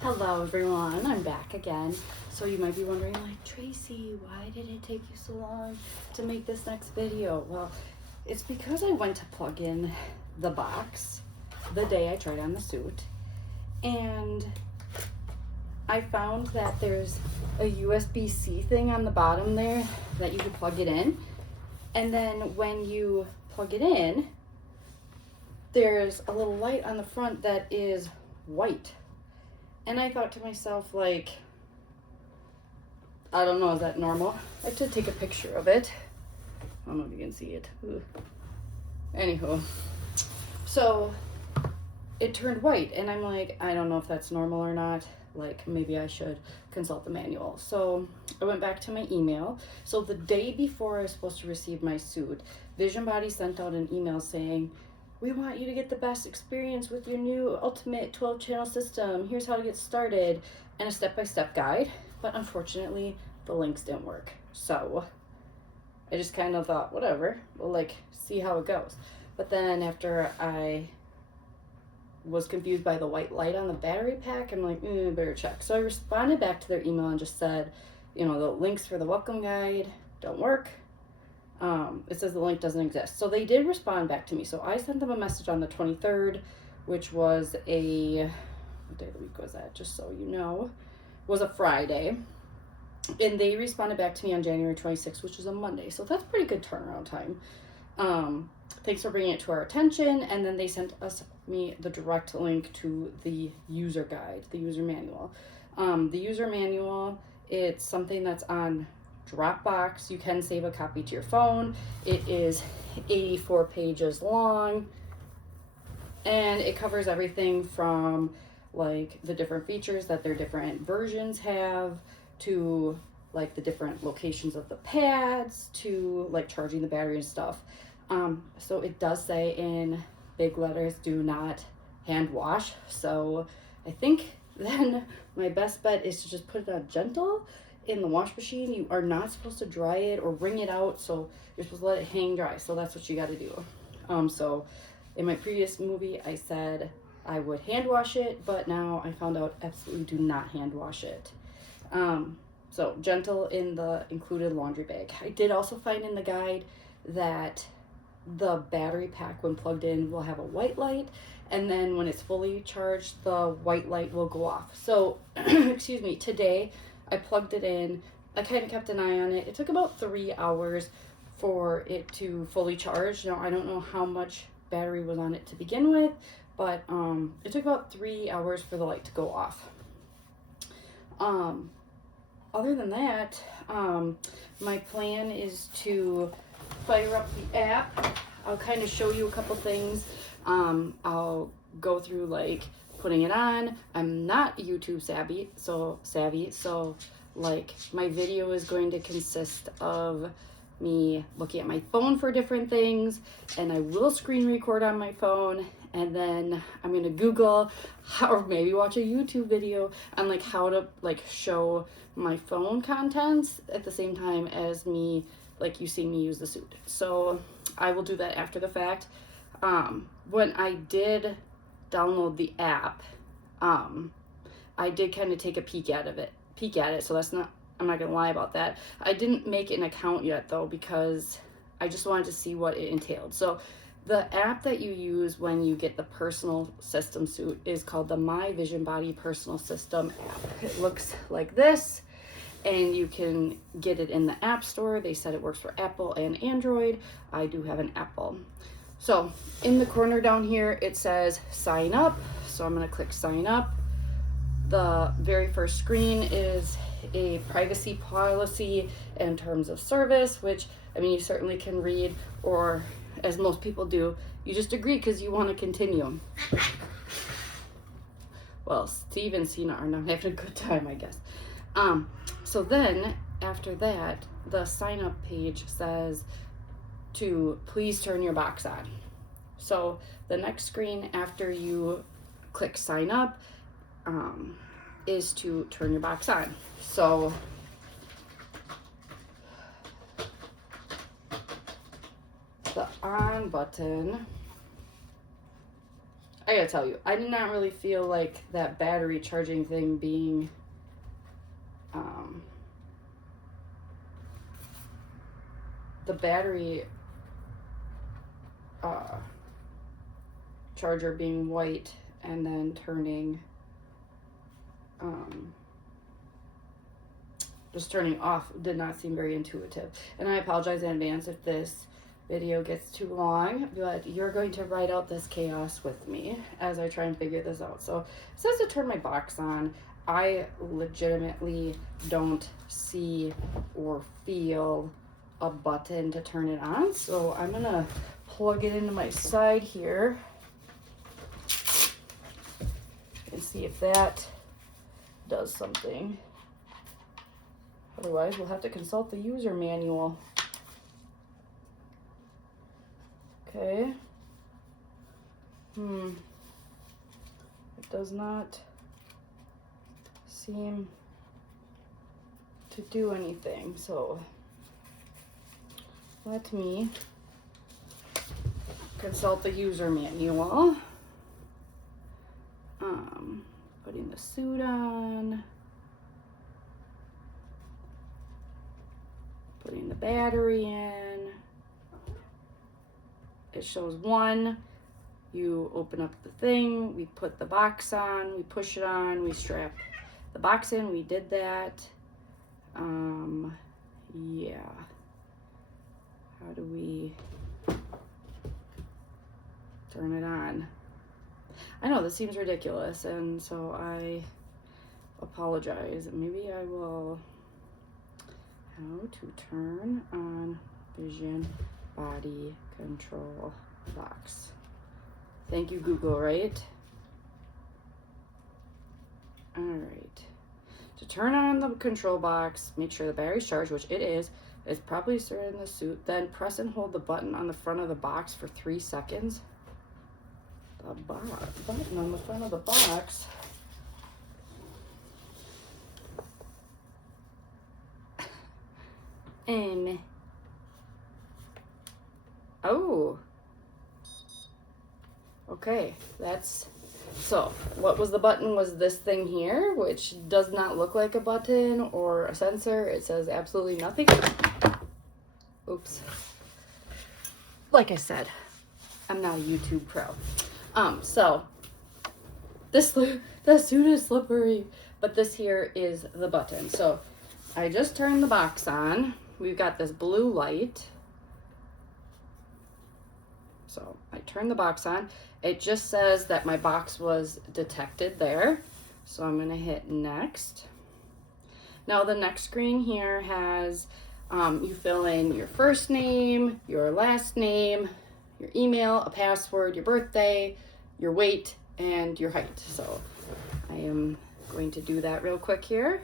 Hello everyone, I'm back again. So you might be wondering, like, Tracy, why did it take you so long to make this next video? Well, it's because I went to plug in the box the day I tried on the suit, and I found that there's a USB-C thing on the bottom there that you can plug it in, and then when you plug it in, there's a little light on the front that is white. And I thought to myself, like, I don't know, is that normal? I have to take a picture of it. I don't know if you can see it. Ooh. Anywho, so it turned white, and I'm like, I don't know if that's normal or not. Like, maybe I should consult the manual. So I went back to my email. So the day before I was supposed to receive my suit, VisionBody sent out an email saying, we want you to get the best experience with your new Ultimate 12-channel system. Here's how to get started, and a step-by-step guide. But unfortunately, the links didn't work. So I just kind of thought, whatever, we'll like see how it goes. But then after I was confused by the white light on the battery pack, I'm like, better check. So I responded back to their email and just said, you know, the links for the welcome guide don't work. It says the link doesn't exist. So they did respond back to me. So I sent them a message on the 23rd, which was what day of the week was that? Just so you know, was a Friday. And they responded back to me on January 26th, which was a Monday. So that's pretty good turnaround time. Thanks for bringing it to our attention. And then they sent me the direct link to the user guide, the user manual. The user manual, it's something that's on Dropbox. You can save a copy to your phone. It is 84 pages long, and it covers everything from like the different features that their different versions have, to like the different locations of the pads, to like charging the battery and stuff. So it does say in big letters, do not hand wash. So I think then my best bet is to just put it on gentle in the wash machine. You are not supposed to dry it or wring it out, so you're supposed to let it hang dry. So that's what you got to do. So in my previous movie, I said I would hand wash it, but now I found out absolutely do not hand wash it. So gentle in the included laundry bag. I did also find in the guide that the battery pack, when plugged in, will have a white light, and then when it's fully charged, the white light will go off. So excuse me, today I plugged it in. I kind of kept an eye on it. It took about 3 hours for it to fully charge. Now, I don't know how much battery was on it to begin with, but it took about 3 hours for the light to go off. Other than that, my plan is to fire up the app. I'll kind of show you a couple things. I'll go through like putting it on. I'm not YouTube savvy, so like my video is going to consist of me looking at my phone for different things, and I will screen record on my phone, and then I'm gonna Google or maybe watch a YouTube video on like how to like show my phone contents at the same time as me, like you see me use the suit. So I will do that after the fact. When I did download the app, I did kind of take a peek at it, so that's not, I'm not gonna lie about that. I didn't make an account yet though, because I just wanted to see what it entailed. So the app that you use when you get the personal system suit is called the My VisionBody Personal System app. It looks like this, and you can get it in the App Store. They said it works for Apple and Android. I do have an Apple. So in the corner down here, it says sign up. So I'm gonna click sign up. The very first screen is a privacy policy and terms of service, which, I mean, you certainly can read, or as most people do, you just agree because you want to continue. Well, Steve and Cena are not having a good time, I guess. So then after that, the sign up page says to please turn your box on. So the next screen after you click sign up is to turn your box on. So the on button, I gotta tell you, I did not really feel like that battery charging thing being the battery charger being white and then turning just turning off did not seem very intuitive. And I apologize in advance if this video gets too long, but you're going to ride out this chaos with me as I try and figure this out. So it says to turn my box on. I legitimately don't see or feel a button to turn it on, so I'm gonna plug it into my side here and see if that does something. Otherwise, we'll have to consult the user manual. Okay. It does not seem to do anything, so let me consult the user manual. Putting the suit on, putting the battery in. It shows 1. You open up the thing, we put the box on, we push it on, we strap the box in. We did that. Yeah. How do we turn it on? I know this seems ridiculous, and so I apologize. Maybe I will. How to turn on VisionBody control box. Thank you, Google, right? All right. To turn on the control box, make sure the battery's charged, which it is. It's probably started in the suit. Then press and hold the button on the front of the box for 3 seconds. The button on the front of the box. Oh. Okay, that's, so what was the button was this thing here, which does not look like a button or a sensor. It says absolutely nothing. Oops. Like I said, I'm not a YouTube pro. So the suit is slippery, but this here is the button. So I just turned the box on. We've got this blue light. So I turned the box on. It just says that my box was detected there. So I'm gonna hit next. Now the next screen here has, you fill in your first name, your last name, your email, a password, your birthday, your weight, and your height. So I am going to do that real quick here.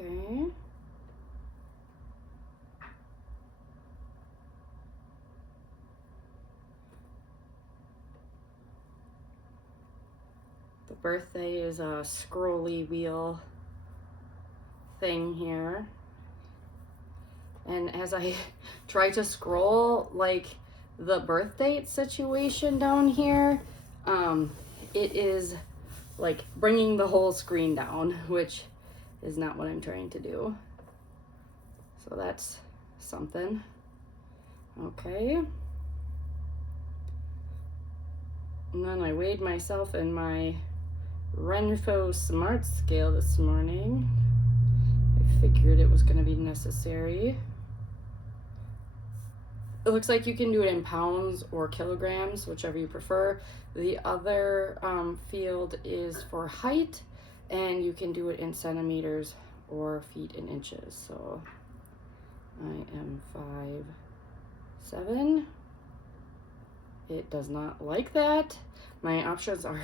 Okay. The birthday is a scrolly wheel thing here. And as I try to scroll, like the birth date situation down here, it is like bringing the whole screen down, which is not what I'm trying to do. So that's something. Okay. And then I weighed myself in my Renfo Smart Scale this morning. I figured it was going to be necessary. It looks like you can do it in pounds or kilograms, whichever you prefer. The other field is for height, and you can do it in centimeters or feet and inches. So I am 5'7". It does not like that. My options are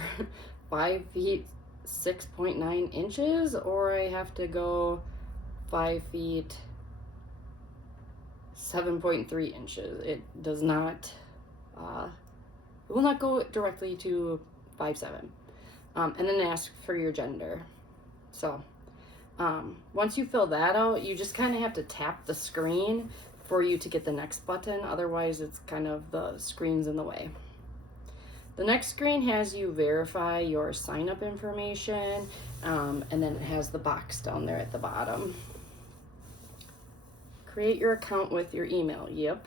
5 feet 6.9 inches, or I have to go 5 feet 7.3 inches. It does not, it will not go directly to 5'7". And then ask for your gender. So Once you fill that out, you just kind of have to tap the screen for you to get the next button. Otherwise, it's kind of the screen's in the way. The next screen has you verify your sign-up information, and then it has the box down there at the bottom. Create your account with your email. Yep.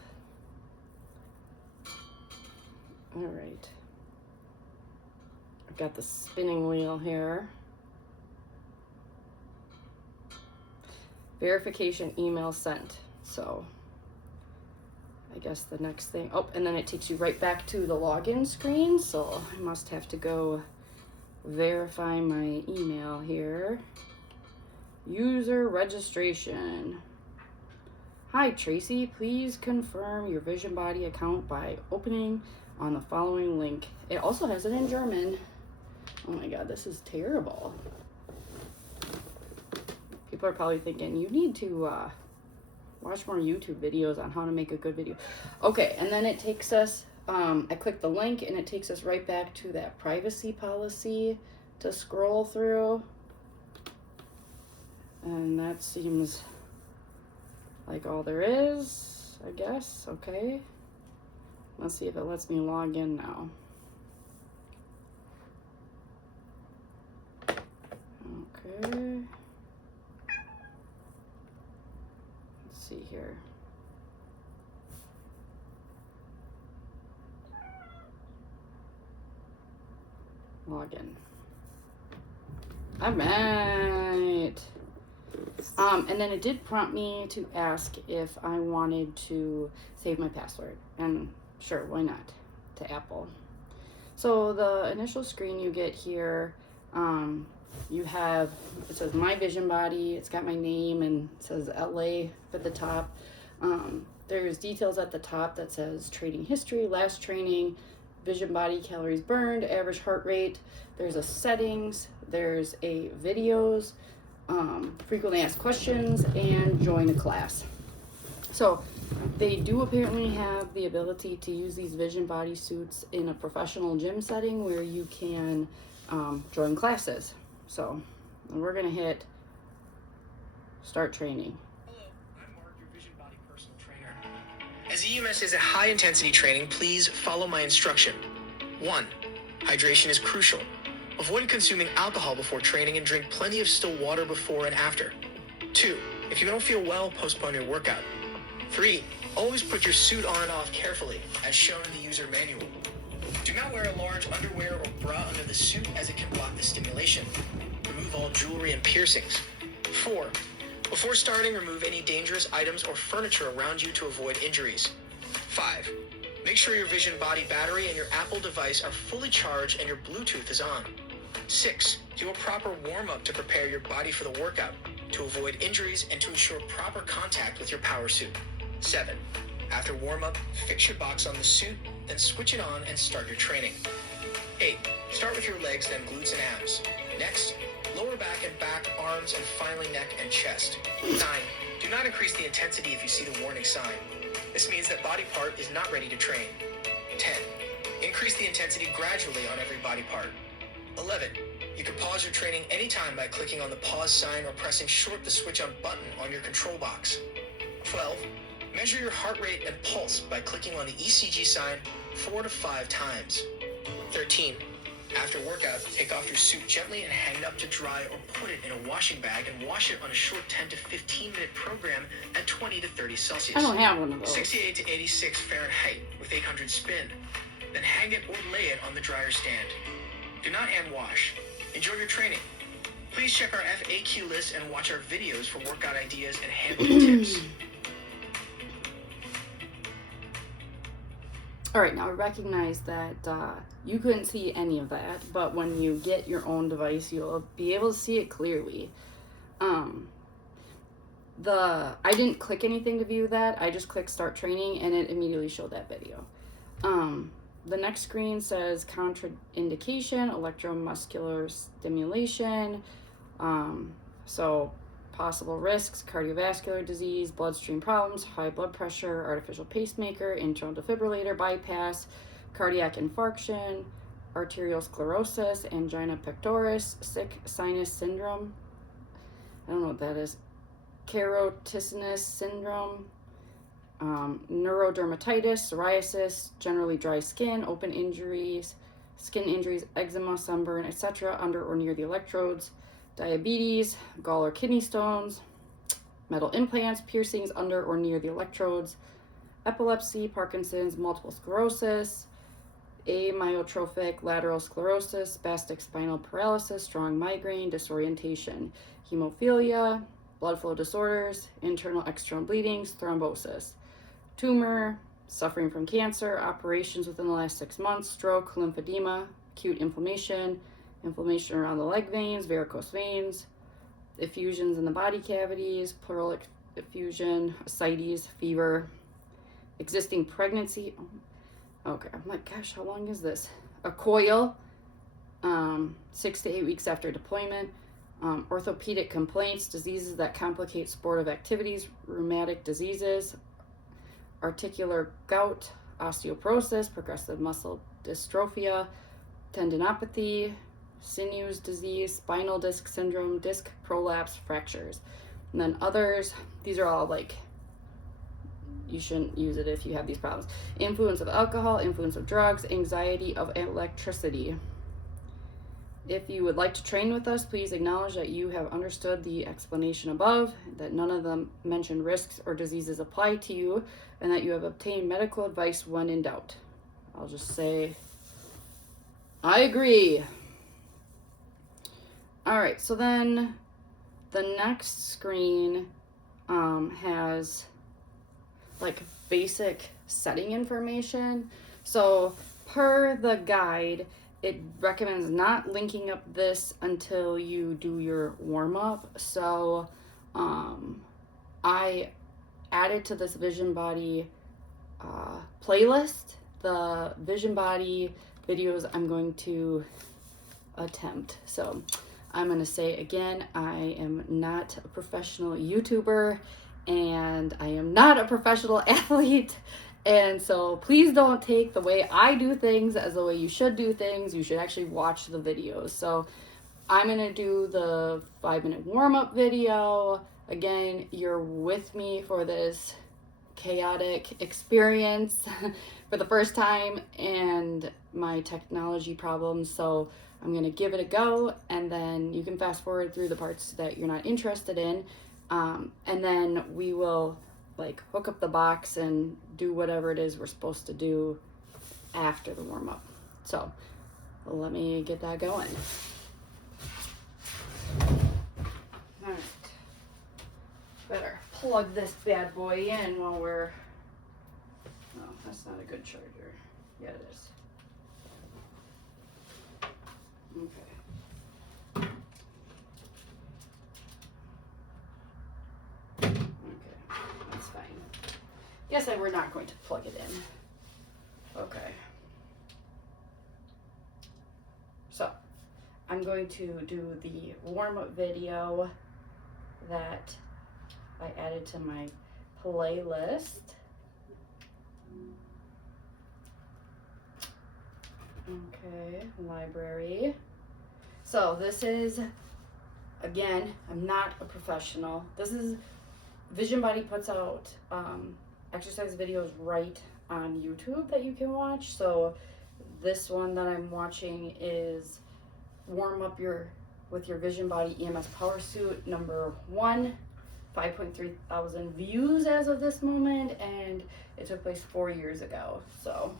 All right. I've got the spinning wheel here. Verification email sent. So I guess the next thing, oh, and then it takes you right back to the login screen. So I must have to go verify my email here. User registration. Hi Tracy, please confirm your VisionBody account by opening on the following link. It also has it in German. Oh my God, this is terrible. People are probably thinking, you need to watch more YouTube videos on how to make a good video. Okay, and then it takes us, I click the link and it takes us right back to that privacy policy to scroll through. And that seems like all there is, I guess. Okay. Let's see if it lets me log in now. Okay. Let's see here. Login. All right. And then it did prompt me to ask if I wanted to save my password, and sure, why not, to Apple. So the initial screen you get here, you have, it says my VisionBody, it's got my name and it says LA at the top. There's details at the top that says training history, last training, VisionBody calories burned, average heart rate. There's a settings, there's a videos, frequently asked questions, and join a class. So they do apparently have the ability to use these VisionBody suits in a professional gym setting where you can join classes. So we're gonna hit start training. Hello, I'm Mark, your VisionBody personal trainer. As EMS is a high intensity training, please follow my instruction. 1. Hydration is crucial. Avoid consuming alcohol before training and drink plenty of still water before and after. 2. If you don't feel well, postpone your workout. 3. Always put your suit on and off carefully, as shown in the user manual. Do not wear a large underwear or bra under the suit as it can block the stimulation. Remove all jewelry and piercings. 4. Before starting, remove any dangerous items or furniture around you to avoid injuries. 5. Make sure your VisionBody battery and your Apple device are fully charged and your Bluetooth is on. 6. Do a proper warm-up to prepare your body for the workout, to avoid injuries and to ensure proper contact with your power suit. 7. After warm-up, fix your box on the suit, then switch it on and start your training. 8. Start with your legs, then glutes and abs. Next, lower back and back, arms, and finally neck and chest. 9. Do not increase the intensity if you see the warning sign. This means that body part is not ready to train. 10. Increase the intensity gradually on every body part. 11. You can pause your training anytime by clicking on the pause sign or pressing short the switch on button on your control box. 12. Measure your heart rate and pulse by clicking on the ECG sign 4 to 5 times. 13. After workout, take off your suit gently and hang it up to dry or put it in a washing bag and wash it on a short 10 to 15 minute program at 20 to 30 Celsius. I don't have one of those. 68 to 86 Fahrenheit with 800 spin. Then hang it or lay it on the dryer stand. Do not hand wash. Enjoy your training. Please check our FAQ list and watch our videos for workout ideas and handling tips. All right, now I recognize that you couldn't see any of that, but when you get your own device, you'll be able to see it clearly. I didn't click anything to view that. I just clicked start training and it immediately showed that video. The next screen says contraindication, electromuscular stimulation. So possible risks: cardiovascular disease, bloodstream problems, high blood pressure, artificial pacemaker, internal defibrillator, bypass, cardiac infarction, arterial sclerosis, angina pectoris, sick sinus syndrome, I don't know what that is. Caroticinous syndrome, neurodermatitis, psoriasis, generally dry skin, open injuries, skin injuries, eczema, sunburn, etc. under or near the electrodes, diabetes, gall or kidney stones, metal implants, piercings under or near the electrodes, epilepsy, Parkinson's, multiple sclerosis, amyotrophic lateral sclerosis, spastic spinal paralysis, strong migraine, disorientation, hemophilia, blood flow disorders, internal external bleedings, thrombosis, tumor, suffering from cancer, operations within the last 6 months, stroke, lymphedema, acute inflammation, inflammation around the leg veins, varicose veins, effusions in the body cavities, pleural effusion, ascites, fever, existing pregnancy. Okay, I'm like, gosh, how long is this? A coil, 6 to 8 weeks after deployment, orthopedic complaints, diseases that complicate sportive activities, rheumatic diseases, articular gout, osteoporosis, progressive muscle dystrophia, tendinopathy, sinews disease, spinal disc syndrome, disc prolapse, fractures. And then others, these are all like, you shouldn't use it if you have these problems. Influence of alcohol, influence of drugs, anxiety of electricity. If you would like to train with us, please acknowledge that you have understood the explanation above, that none of the mentioned risks or diseases apply to you, and that you have obtained medical advice when in doubt. I'll just say, I agree. All right, so then the next screen has like basic setting information. So per the guide, it recommends not linking up this until you do your warm-up. So I added to this VisionBody playlist the VisionBody videos I'm going to attempt. So I'm going to say again, I am not a professional YouTuber and I am not a professional athlete. And so please don't take the way I do things as the way you should do things. You should actually watch the videos. So I'm going to do the 5-minute warm-up video. Again, you're with me for this chaotic experience for the first time and my technology problems. So I'm going to give it a go, and then you can fast forward through the parts that you're not interested in. And then we will like hook up the box and do whatever it is we're supposed to do after the warm-up. So let me get that going. All right. Better plug this bad boy in while we're... Oh, that's not a good charger. Yeah, it is. Okay. Okay, that's fine. Yes, we're not going to plug it in. Okay. So, I'm going to do the warm-up video that I added to my playlist. Okay, library. So this is, again, I'm not a professional. This is, VisionBody puts out exercise videos right on YouTube that you can watch. So this one that I'm watching is warm up with your VisionBody EMS Power Suit number 1, 5.3 thousand views as of this moment, and it took place 4 years ago. So,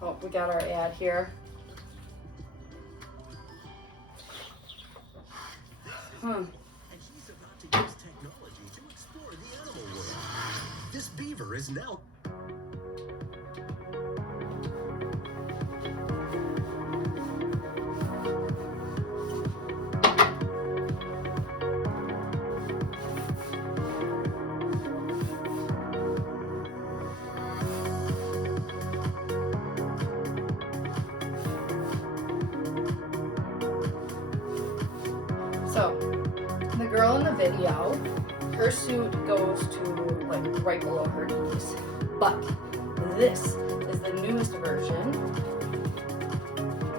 oh, we got our ad here. And he's about to use technology to explore the animal world. This beaver is now... So, the girl in the video, her suit goes to like right below her knees, but this is the newest version.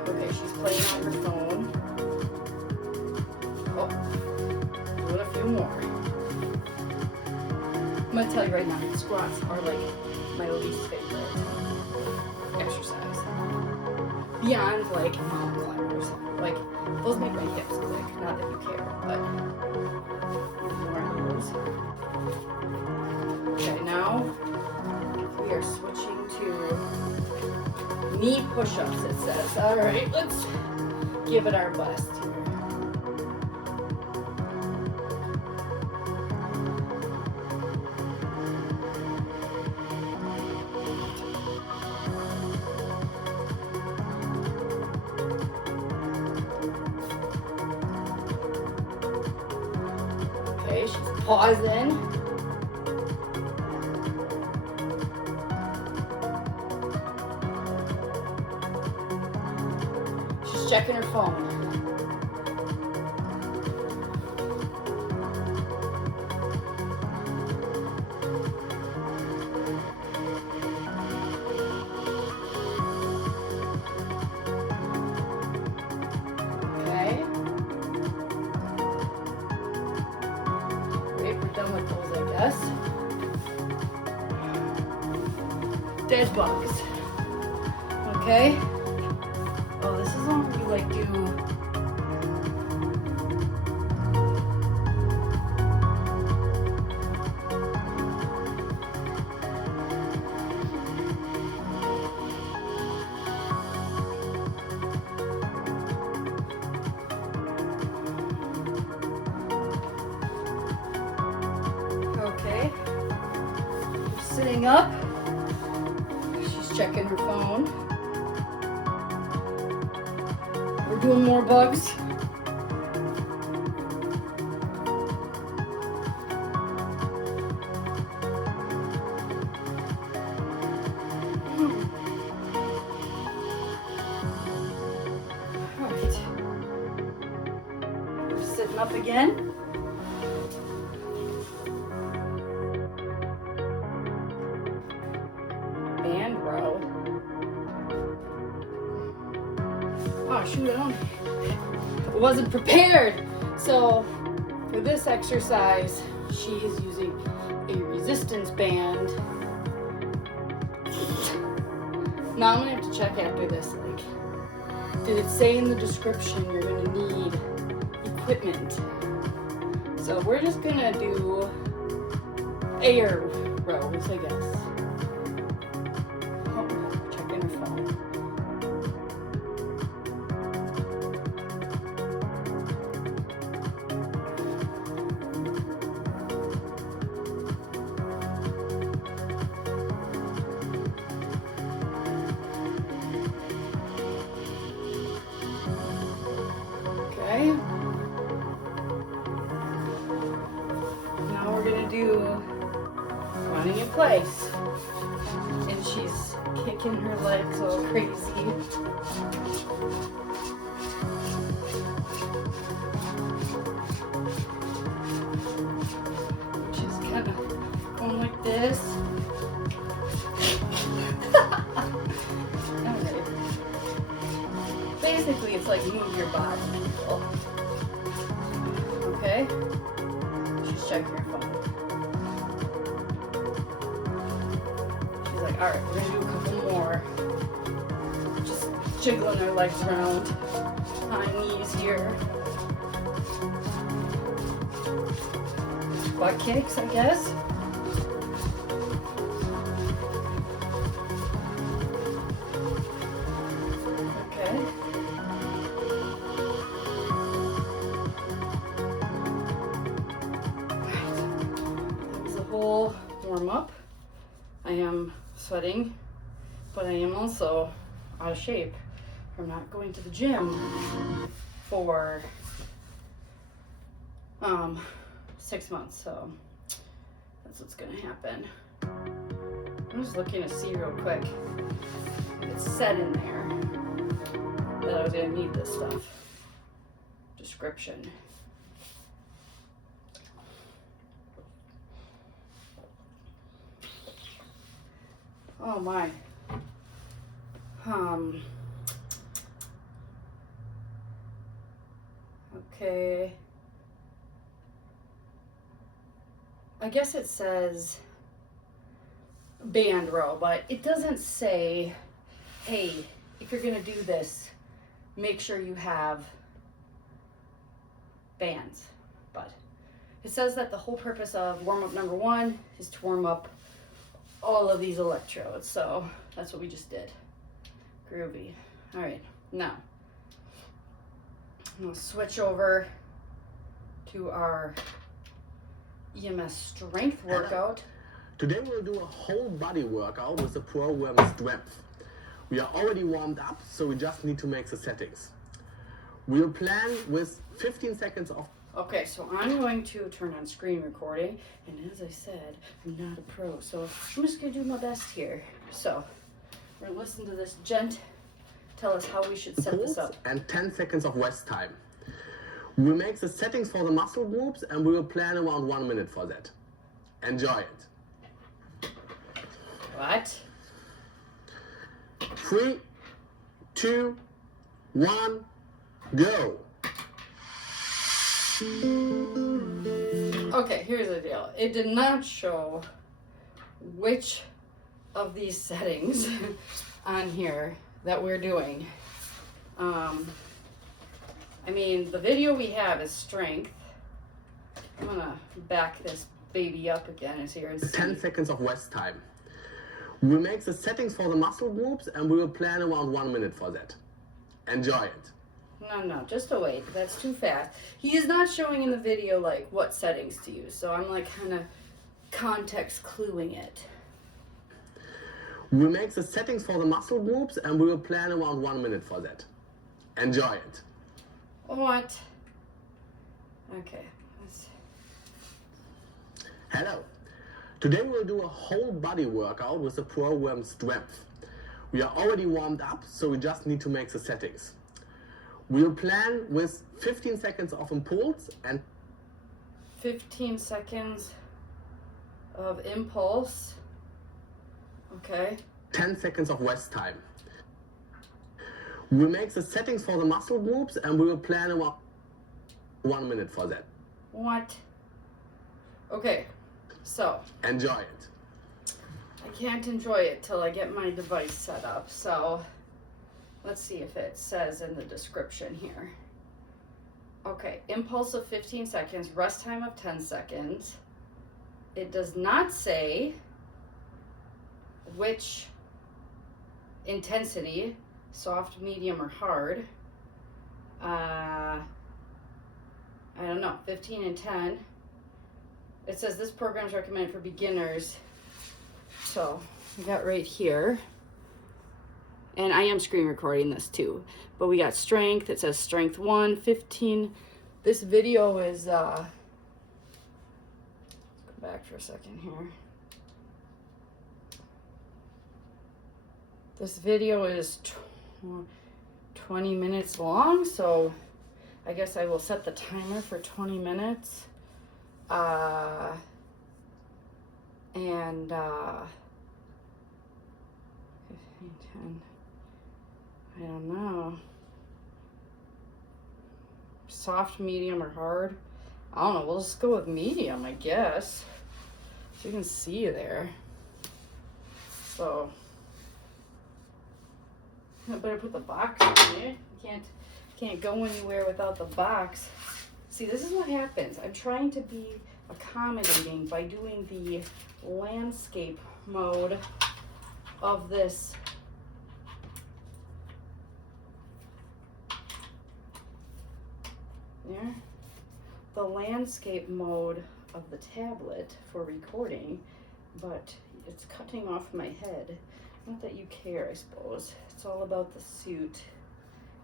Okay, she's playing on her phone. Oh, do more. I'm gonna tell you right now, squats are like my least favorite exercise. Beyond like mountain climbers. Like, those make my hips click. Not that you care, but more of those. Okay, now we are switching to knee push-ups, it says. All right, let's give it our best here. Okay, she's pausing. She's checking her phone. Okay. Great, we're done with those, I guess. Dead bugs. Okay. Oh, this is one where we like do. Okay. We're sitting up. She's checking her phone. We're doing more bugs. Alright. We're sitting up again. Band row. Oh shoot, I wasn't prepared. So for this exercise, she is using a resistance band. Now I'm gonna have to check after this, like, did it say in the description you're gonna need equipment? So we're just gonna do air rows, I guess. Oh, checking her phone. Okay. Now we're gonna do running in place. And she's kicking her legs all crazy. She's kind of going like this. Alright. Basically, it's like move your body, people. Okay? She's checking her phone. She's like, alright, we're gonna do a couple more. Just jiggling her legs around. High knees here. Butt kicks, I guess. Okay. That was a whole warm up. I am sweating, but I am also out of shape from not going to the gym for 6 months, so that's what's gonna happen. I'm just looking to see real quick if it said in there that I was gonna need this stuff. Description. Oh my. Okay. I guess it says band row, but it doesn't say, hey, if you're gonna do this, make sure you have bands. But it says that the whole purpose of warm-up number 1 is to warm up all of these electrodes. So that's what we just did. Groovy. All right, now I'm gonna switch over to our EMS strength workout. Today we'll do a whole body workout with the program strength. We are already warmed up, so we just need to make the settings. We'll plan with 15 seconds of... Okay, so I'm going to turn on screen recording, and as I said, I'm not a pro, so I'm just gonna do my best here. So we're gonna listen to this gent tell us how we should set this up. And 10 seconds of rest time. We'll make the settings for the muscle groups, and we will plan around 1 minute for that. Enjoy it. What? 3, 2, 1, go. Okay, here's the deal. It did not show which of these settings on here that we're doing. I mean, the video we have is strength. I'm gonna back this baby up again so you see. 10 seconds of rest time. We'll make the settings for the muscle groups, and we will plan around 1 minute for that. Enjoy it. No, just a wait. That's too fast. He is not showing in the video like what settings to use, so I'm like kind of context cluing it. We'll make the settings for the muscle groups, and we will plan around 1 minute for that. Enjoy it. What? Okay. Hello. Today we'll do a whole body workout with the program strength. We are already warmed up, so we just need to make the settings. We'll plan with 15 seconds of impulse and 15 seconds of impulse. Okay. 10 seconds of rest time. We'll make the settings for the muscle groups, and we will plan around 1 minute for that. What? Okay, so. Enjoy it. I can't enjoy it till I get my device set up, so let's see if it says in the description here. Okay, impulse of 15 seconds, rest time of 10 seconds. It does not say which intensity, soft, medium, or hard. I don't know, 15 and 10. It says this program is recommended for beginners. So we got right here. And I am screen recording this too. But we got strength. It says strength 1, 15. This video is, let's go back for a second here. This video is 20 minutes long, so I guess I will set the timer for 20 minutes. And 15, 10, I don't know. Soft, medium, or hard? I don't know, we'll just go with medium, I guess. So you can see there. So, I better put the box in there. Can't go anywhere without the box. See, this is what happens. I'm trying to be accommodating by doing the landscape mode of this. There. The landscape mode of the tablet for recording, but it's cutting off my head. Not that you care, I suppose. It's all about the suit,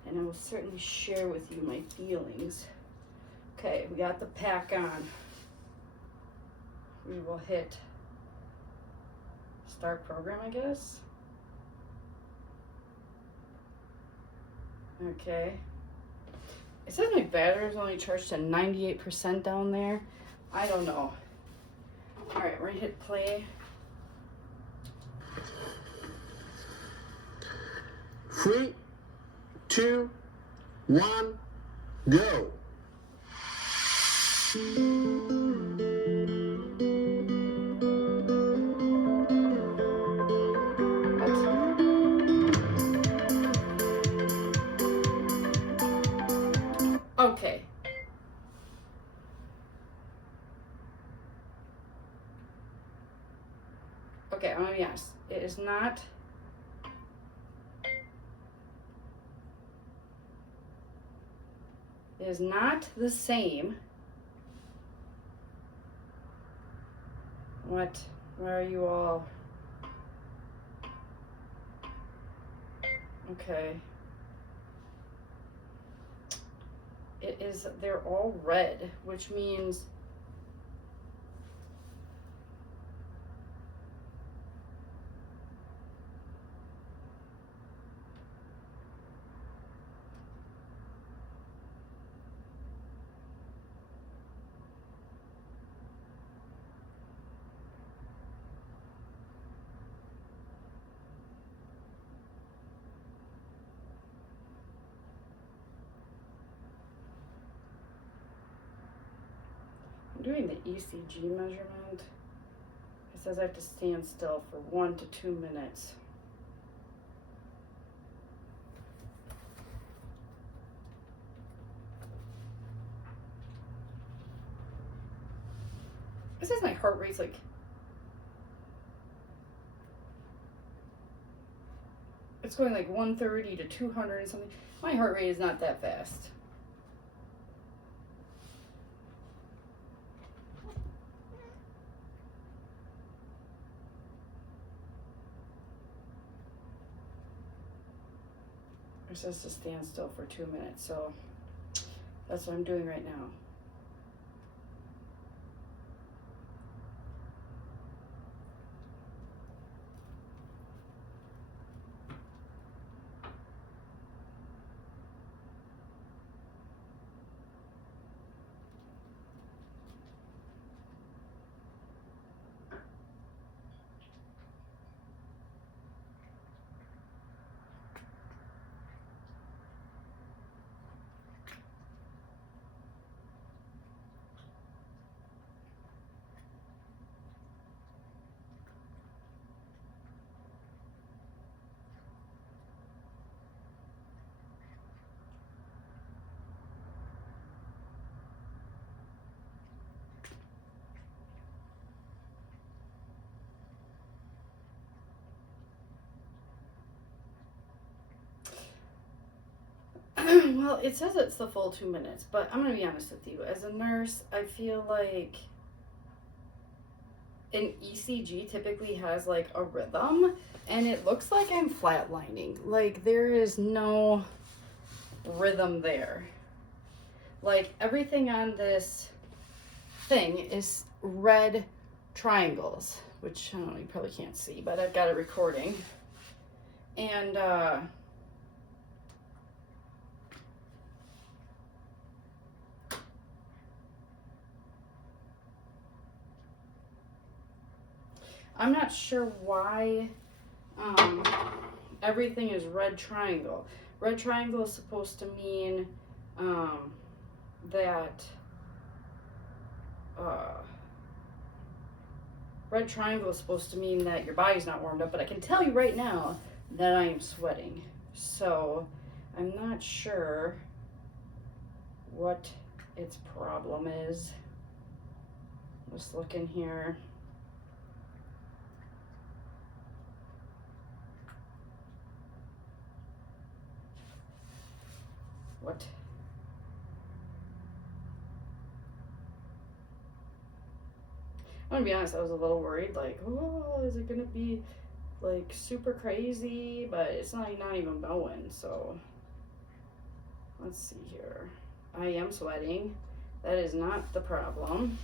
and I will certainly share with you my feelings. Okay, we got the pack on. We will hit start program, I guess. Okay. It says my battery is only charged to 98% down there. I don't know. All right, we're gonna hit play. 3, 2, 1, go. honest, it is not. It is not the same. What? Why are you all? Okay. It is, they're all red, which means I'm doing the ECG measurement. It says I have to stand still for 1 to 2 minutes. It says my heart rate's like, it's going like 130 to 200 and something. My heart rate is not that fast. It says to stand still for 2 minutes, so that's what I'm doing right now. Well, it says it's the full 2 minutes, but I'm going to be honest with you. As a nurse, I feel like an ECG typically has like a rhythm, and it looks like I'm flatlining. Like there is no rhythm there. Like everything on this thing is red triangles, which I don't know, you probably can't see, but I've got a recording. And I'm not sure why everything is red triangle. Red triangle is supposed to mean that red triangle is supposed to mean that your body's not warmed up, but I can tell you right now that I am sweating. So I'm not sure what its problem is. Let's look in here. What? I'm gonna be honest, I was a little worried, like, oh, is it gonna be like super crazy? But it's not even going, so let's see here. I am sweating. That is not the problem.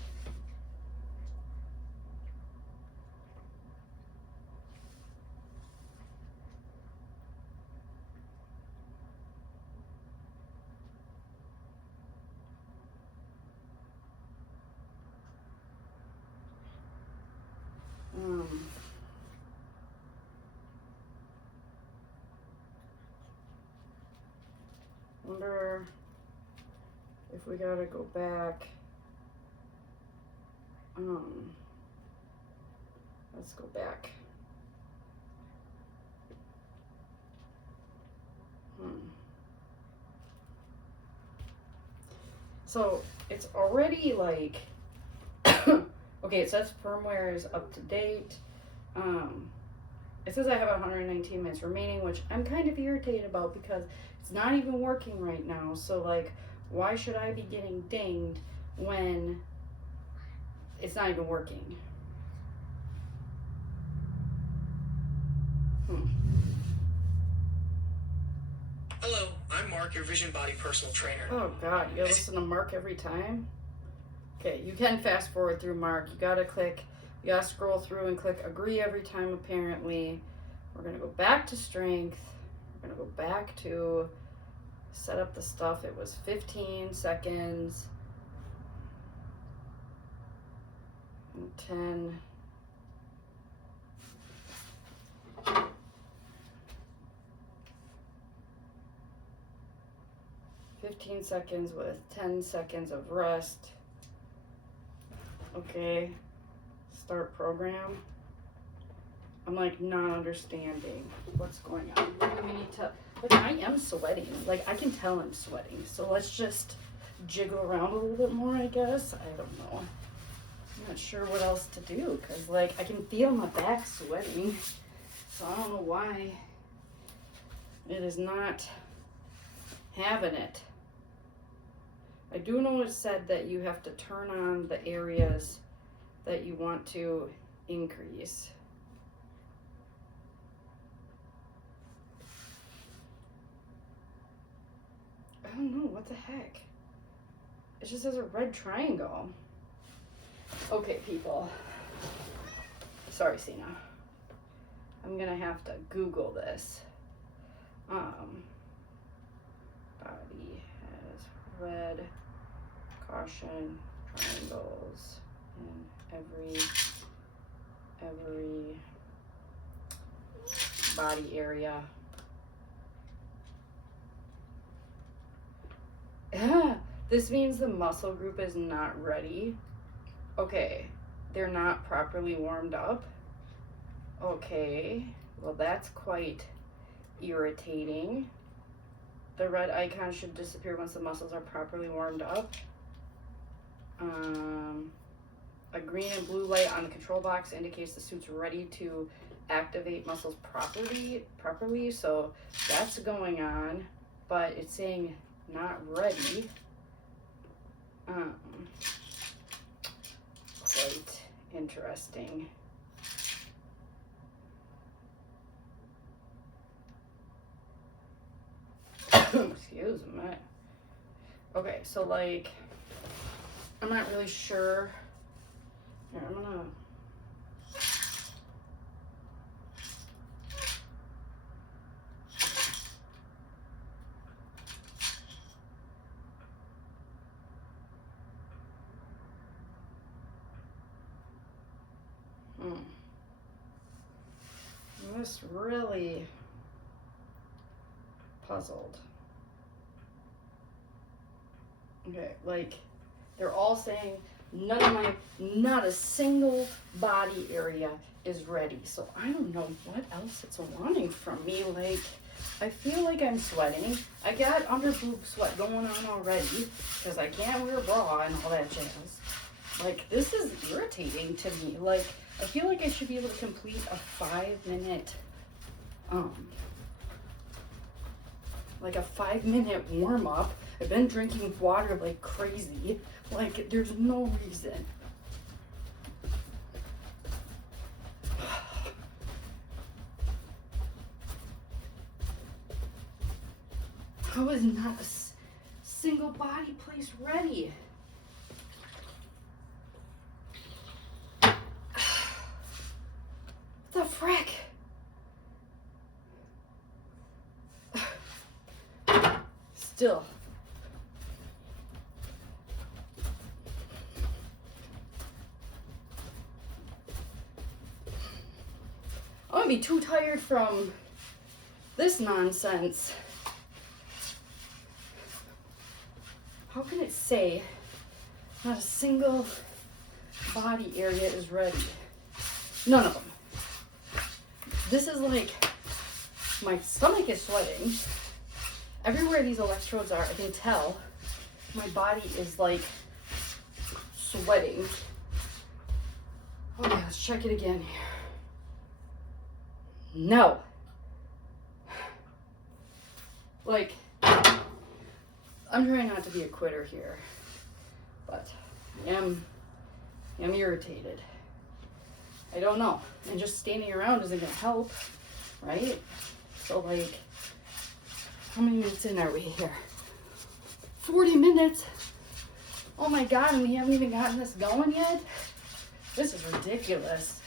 Wonder if we gotta go back. Let's go back. So it's already like, okay, it says firmware is up to date. It says I have 119 minutes remaining, which I'm kind of irritated about because it's not even working right now. So, like, why should I be getting dinged when it's not even working? Hello, I'm Mark, your VisionBody personal trainer. Oh, God. You gotta listen to Mark every time? Okay, you can fast forward through Mark. You gotta scroll through and click agree every time, apparently. We're gonna go back to strength. We're gonna go back to set up the stuff. It was 15 seconds. And 10. "15 seconds with 10 seconds of rest." Okay. Start program. I'm like not understanding what's going on. Maybe we need to, like, I am sweating. Like, I can tell I'm sweating. So let's just jiggle around a little bit more, I guess. I don't know. I'm not sure what else to do because, like, I can feel my back sweating. So I don't know why it is not having it. I do know it said that you have to turn on the areas that you want to increase. I don't know, what the heck? It just has a red triangle. Okay, people. Sorry, Sina. I'm gonna have to Google this. Body has red caution triangles in every body area. Yeah, this means the muscle group is not ready. Okay, they're not properly warmed up. Okay, well, that's quite irritating. The red icon should disappear once the muscles are properly warmed up. A green and blue light on the control box indicates the suit's ready to activate muscles properly. So that's going on, but it's saying not ready. Quite interesting. Excuse me. Okay, so, like, I'm not really sure. Here, I'm gonna. I'm just really puzzled. Okay, like, they're all saying not a single body area is ready. So I don't know what else it's wanting from me. Like, I feel like I'm sweating. I got under boob sweat going on already because I can't wear a bra and all that jazz. Like, this is irritating to me. Like, I feel like I should be able to complete a 5-minute, like a 5-minute warm up. I've been drinking water like crazy. Like, there's no reason. How is not a single body place ready? What the frick? Still. I'm gonna be too tired from this nonsense. How can it say not a single body area is ready? None of them. This is like, my stomach is sweating. Everywhere these electrodes are, I can tell my body is like sweating. Okay, let's check it again here. No. Like, I'm trying not to be a quitter here, but I am irritated. I don't know. And just standing around isn't going to help, right? So, like, how many minutes in are we here? 40 minutes? Oh my God, and we haven't even gotten this going yet? This is ridiculous.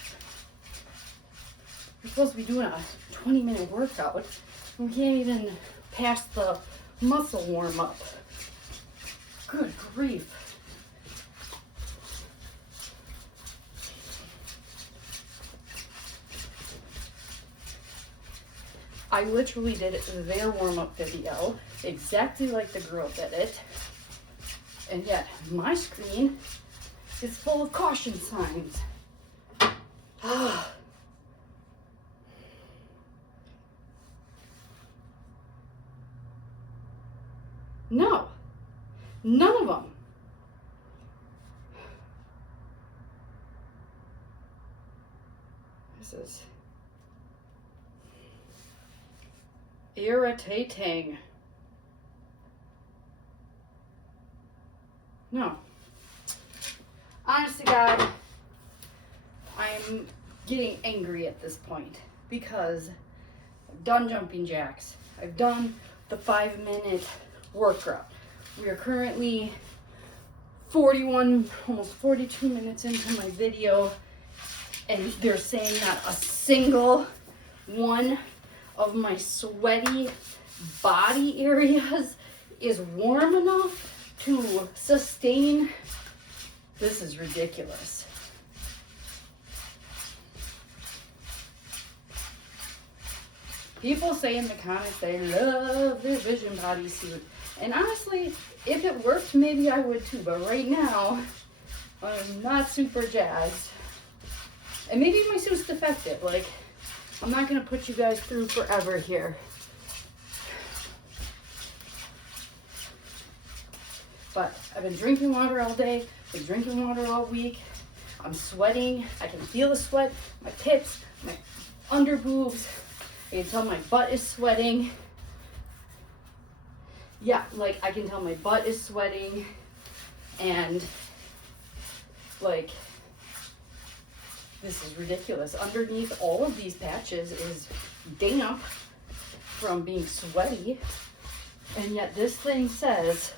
We're supposed to be doing a 20-minute workout. We can't even pass the muscle warm up. Good grief. I literally did their warm-up video exactly like the girl did it. And yet my screen is full of caution signs. No, none of them. This is irritating. No. Honestly, God, I'm getting angry at this point because I've done jumping jacks. I've done the 5-minute workout. We are currently 41, almost 42 minutes into my video, and they're saying not a single one of my sweaty body areas is warm enough to sustain. This is ridiculous. People say in the comments they love their VisionBody suit. And honestly, if it worked, maybe I would too. But right now, I'm not super jazzed. And maybe my suit's defective. Like, I'm not going to put you guys through forever here. But I've been drinking water all day. Been drinking water all week. I'm sweating. I can feel the sweat. My pits, my under boobs. I can tell my butt is sweating. Yeah, like I can tell my butt is sweating. And like, this is ridiculous. Underneath all of these patches is damp from being sweaty. And yet this thing says,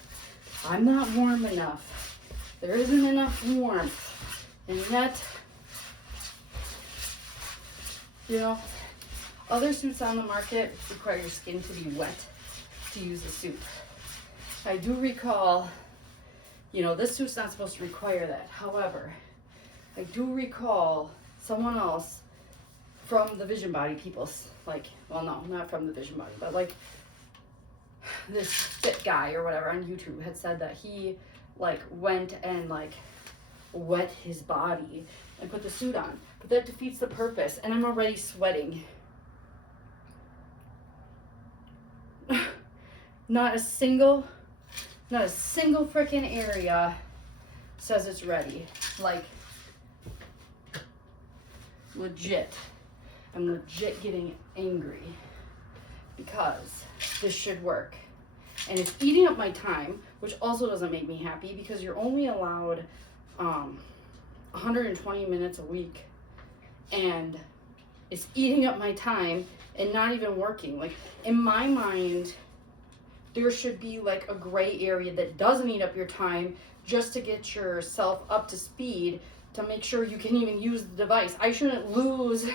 I'm not warm enough. There isn't enough warmth. And yet, you know, other suits on the market require your skin to be wet to use the suit. I do recall, you know, this suit's not supposed to require that. However, I do recall someone else from the VisionBody people, like, well, no, not from the VisionBody, but like this fit guy or whatever on YouTube had said that he like went and like wet his body and put the suit on. But that defeats the purpose, and I'm already sweating. Not a single freaking area says it's ready. Like, legit. I'm legit getting angry because this should work. And it's eating up my time, which also doesn't make me happy because you're only allowed 120 minutes a week. And it's eating up my time and not even working. Like, in my mind, there should be like a gray area that doesn't eat up your time just to get yourself up to speed to make sure you can even use the device. I shouldn't lose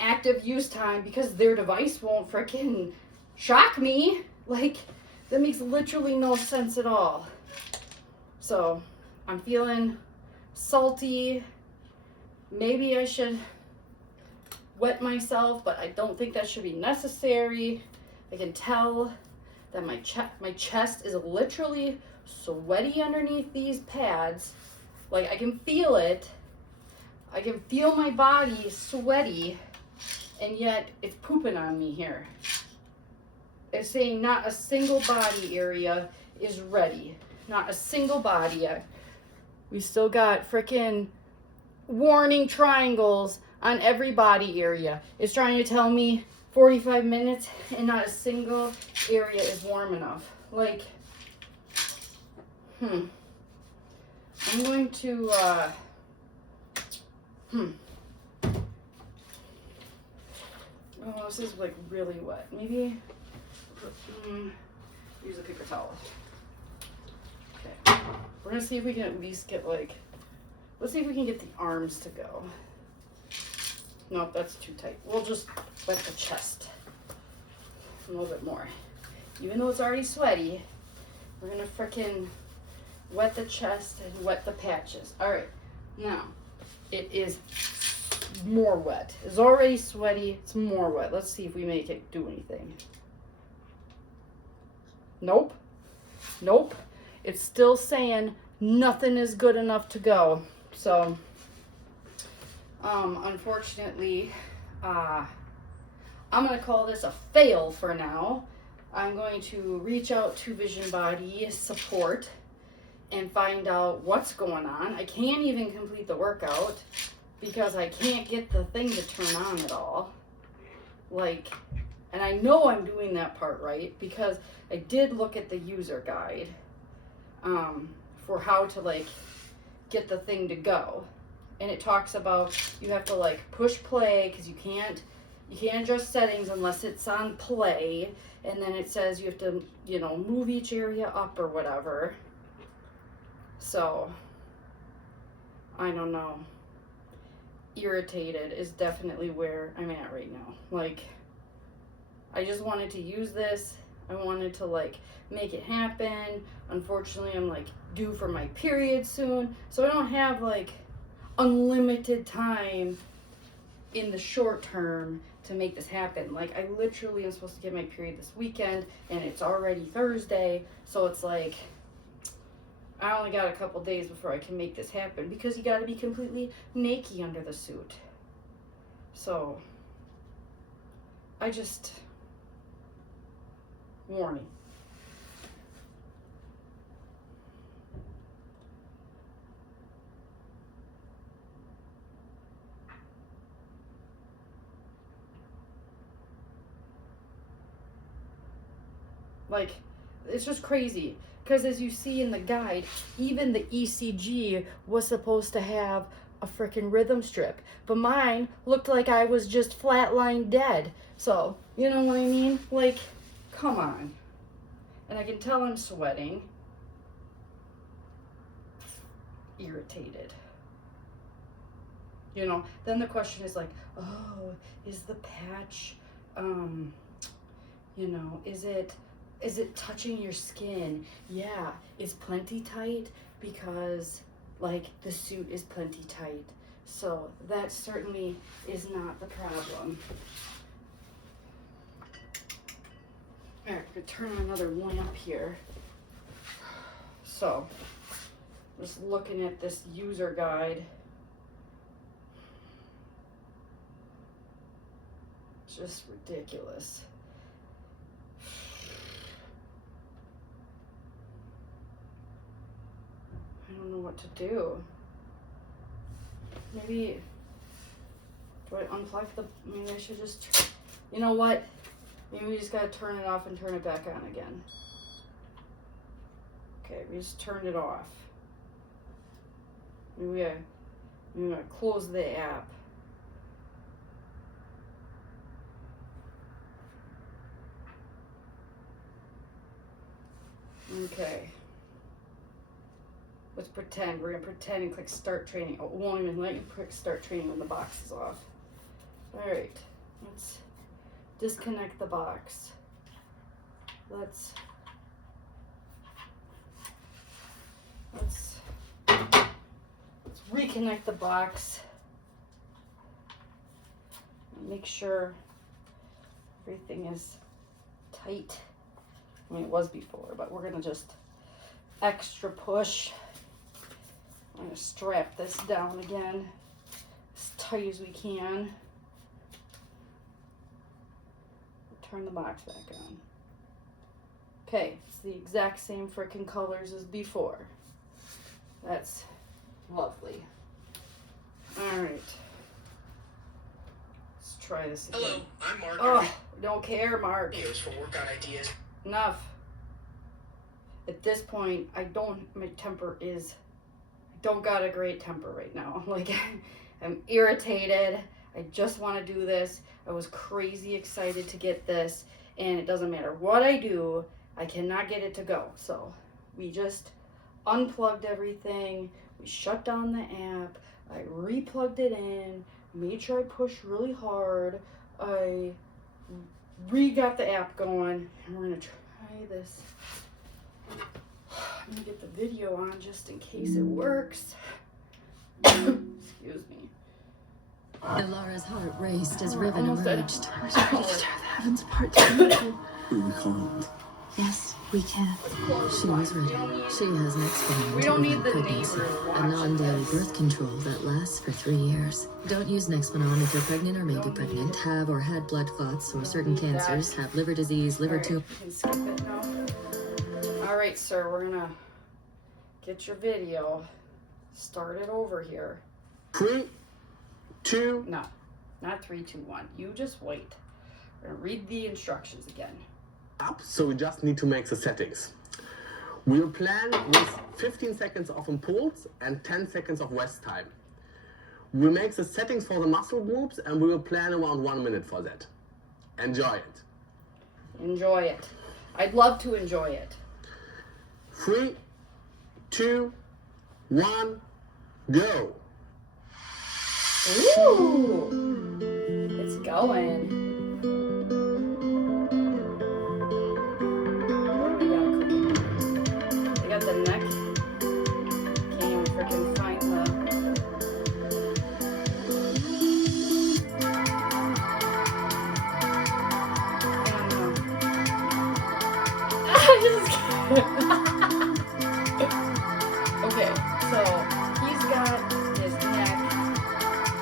active use time because their device won't freaking shock me. Like, that makes literally no sense at all. So I'm feeling salty. Maybe I should wet myself, but I don't think that should be necessary. I can tell that my chest is literally sweaty underneath these pads. Like, I can feel it. I can feel my body sweaty, and yet it's pooping on me here. It's saying not a single body area is ready. Not a single body. We still got freaking warning triangles on every body area. It's trying to tell me 45 minutes and not a single area is warm enough. Like, I'm going to, oh, this is like really wet. Maybe, use a paper towel. Okay, we're gonna see if we can at least get like, let's see if we can get the arms to go. Nope, that's too tight. We'll just wet the chest a little bit more. Even though it's already sweaty, we're gonna frickin' wet the chest and wet the patches. All right, now it is more wet. It's already sweaty, it's more wet. Let's see if we make it do anything. Nope, nope. It's still saying nothing is good enough to go. So, unfortunately, I'm going to call this a fail for now. I'm going to reach out to VisionBody support and find out what's going on. I can't even complete the workout because I can't get the thing to turn on at all. Like, and I know I'm doing that part right because I did look at the user guide for how to like get the thing to go. And it talks about you have to like push play because you can't adjust settings unless it's on play, and then it says you have to, you know, move each area up or whatever. So I don't know. Irritated is definitely where I'm at right now. Like, I just wanted to use this. I wanted to like make it happen. Unfortunately, I'm like due for my period soon, so I don't have like unlimited time in the short term to make this happen. Like, I literally am supposed to get my period this weekend and it's already Thursday, so it's like I only got a couple days before I can make this happen because you got to be completely naked under the suit. So I just, warning. Like, it's just crazy. Because as you see in the guide, even the ECG was supposed to have a freaking rhythm strip. But mine looked like I was just flatline dead. So, you know what I mean? Like, come on. And I can tell I'm sweating. Irritated. You know, then the question is like, oh, is the patch, you know, is it touching your skin? Yeah, it's plenty tight because like the suit is plenty tight. So that certainly is not the problem. All right, we're gonna turn on another lamp here. So, just looking at this user guide. It's just ridiculous. I don't know what to do. Maybe, do I unplug maybe I should just, you know what? Maybe we just gotta turn it off and turn it back on again. Okay, we just turned it off. Maybe I close the app. Okay. Let's pretend. We're gonna pretend and click start training. Oh, it won't even let you click start training when the box is off. Alright. Let's disconnect the box. Let's reconnect the box. Make sure everything is tight. I mean, it was before, but we're gonna just extra push. I'm gonna strap this down again as tight as we can. Turn the box back on. Okay, it's the exact same frickin' colors as before. That's lovely. All right. try this again. Hello, I'm Mark. Oh, don't care, Mark. Videos for workout ideas. Enough. At this point, my temper is, I don't got a great temper right now. Like, I'm irritated. I just want to do this. I was crazy excited to get this, and it doesn't matter what I do, I cannot get it to go. So we just unplugged everything. We shut down the app. I replugged it in, made sure I pushed really hard. I got the app going, and we're gonna try this. I'm gonna get the video on just in case it works. Excuse me. Ilara's heart raced as Riven emerged. We're ready to tear the heavens apart together. We can't. Yes, we can. She was ready. She has an experiment We to don't need prevent the pregnancy, neighbor a watching non-daily this. birth control that lasts for 3 years. Don't use Nexplanon if you're pregnant or may be pregnant, have or had blood clots or certain need that. cancers, have liver disease, liver Alright, tumor. you can skip it now. Alright, sir, we're gonna get your video. Start it over here. 3, 2, No, not 3, 2, 1. You just wait. We're gonna read the instructions again. up, so we just need to make the settings. We'll plan with 15 seconds of impulse and 10 seconds of rest time. We'll make the settings for the muscle groups and we will plan around 1 minute for that. Enjoy it. Enjoy it. I'd love to enjoy it. 3, 2, 1, go. Ooh! It's going. We got the neck. Can't even freaking find Okay, so he's got his neck.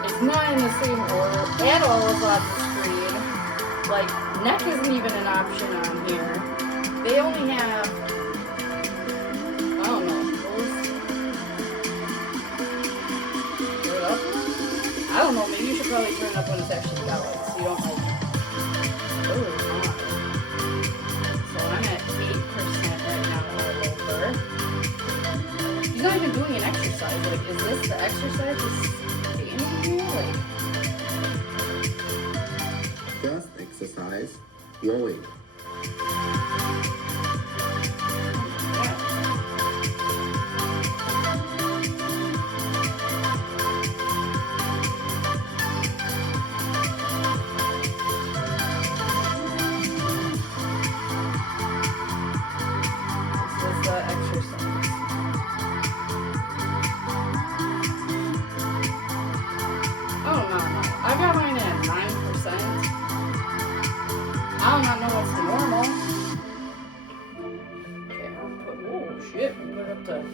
It's not in the same order at all as on the screen. Like, neck isn't even an option on here. They only have, I don't know, turn it up? I don't know, maybe you should probably turn it up when it's actually going, so you don't like, oh, it's not. So I'm at 8% right now, all over. He's not even doing an exercise. Like, is this the exercise? Just standing here? Like, First exercise, rowing. yeah. This is the exercise. Oh, no. I've got mine at 9%. I do not know what's normal. Okay, I'll put, oh shit, we put it up to 10%.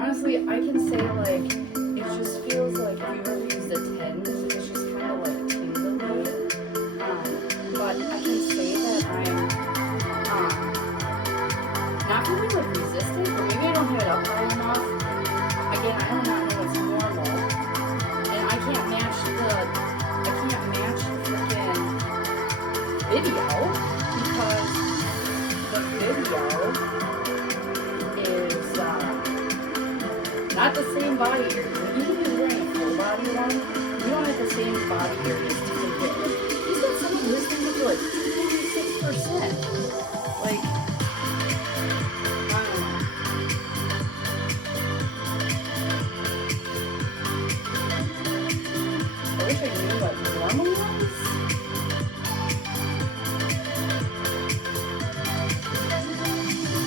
Honestly, I can say like, it just feels like if you've ever used a 10, it's just kind of like tingly. But I can say that I'm not really like resistant, or maybe I don't have it up high enough. Again, I do not know what's normal. And I can't match the freaking video because the video is not the same body areas. When you use wearing a full body one, you don't have the same body areas to forget. He's got some of this thing up to like 56%. Like, I don't know. I wish I knew what normal was.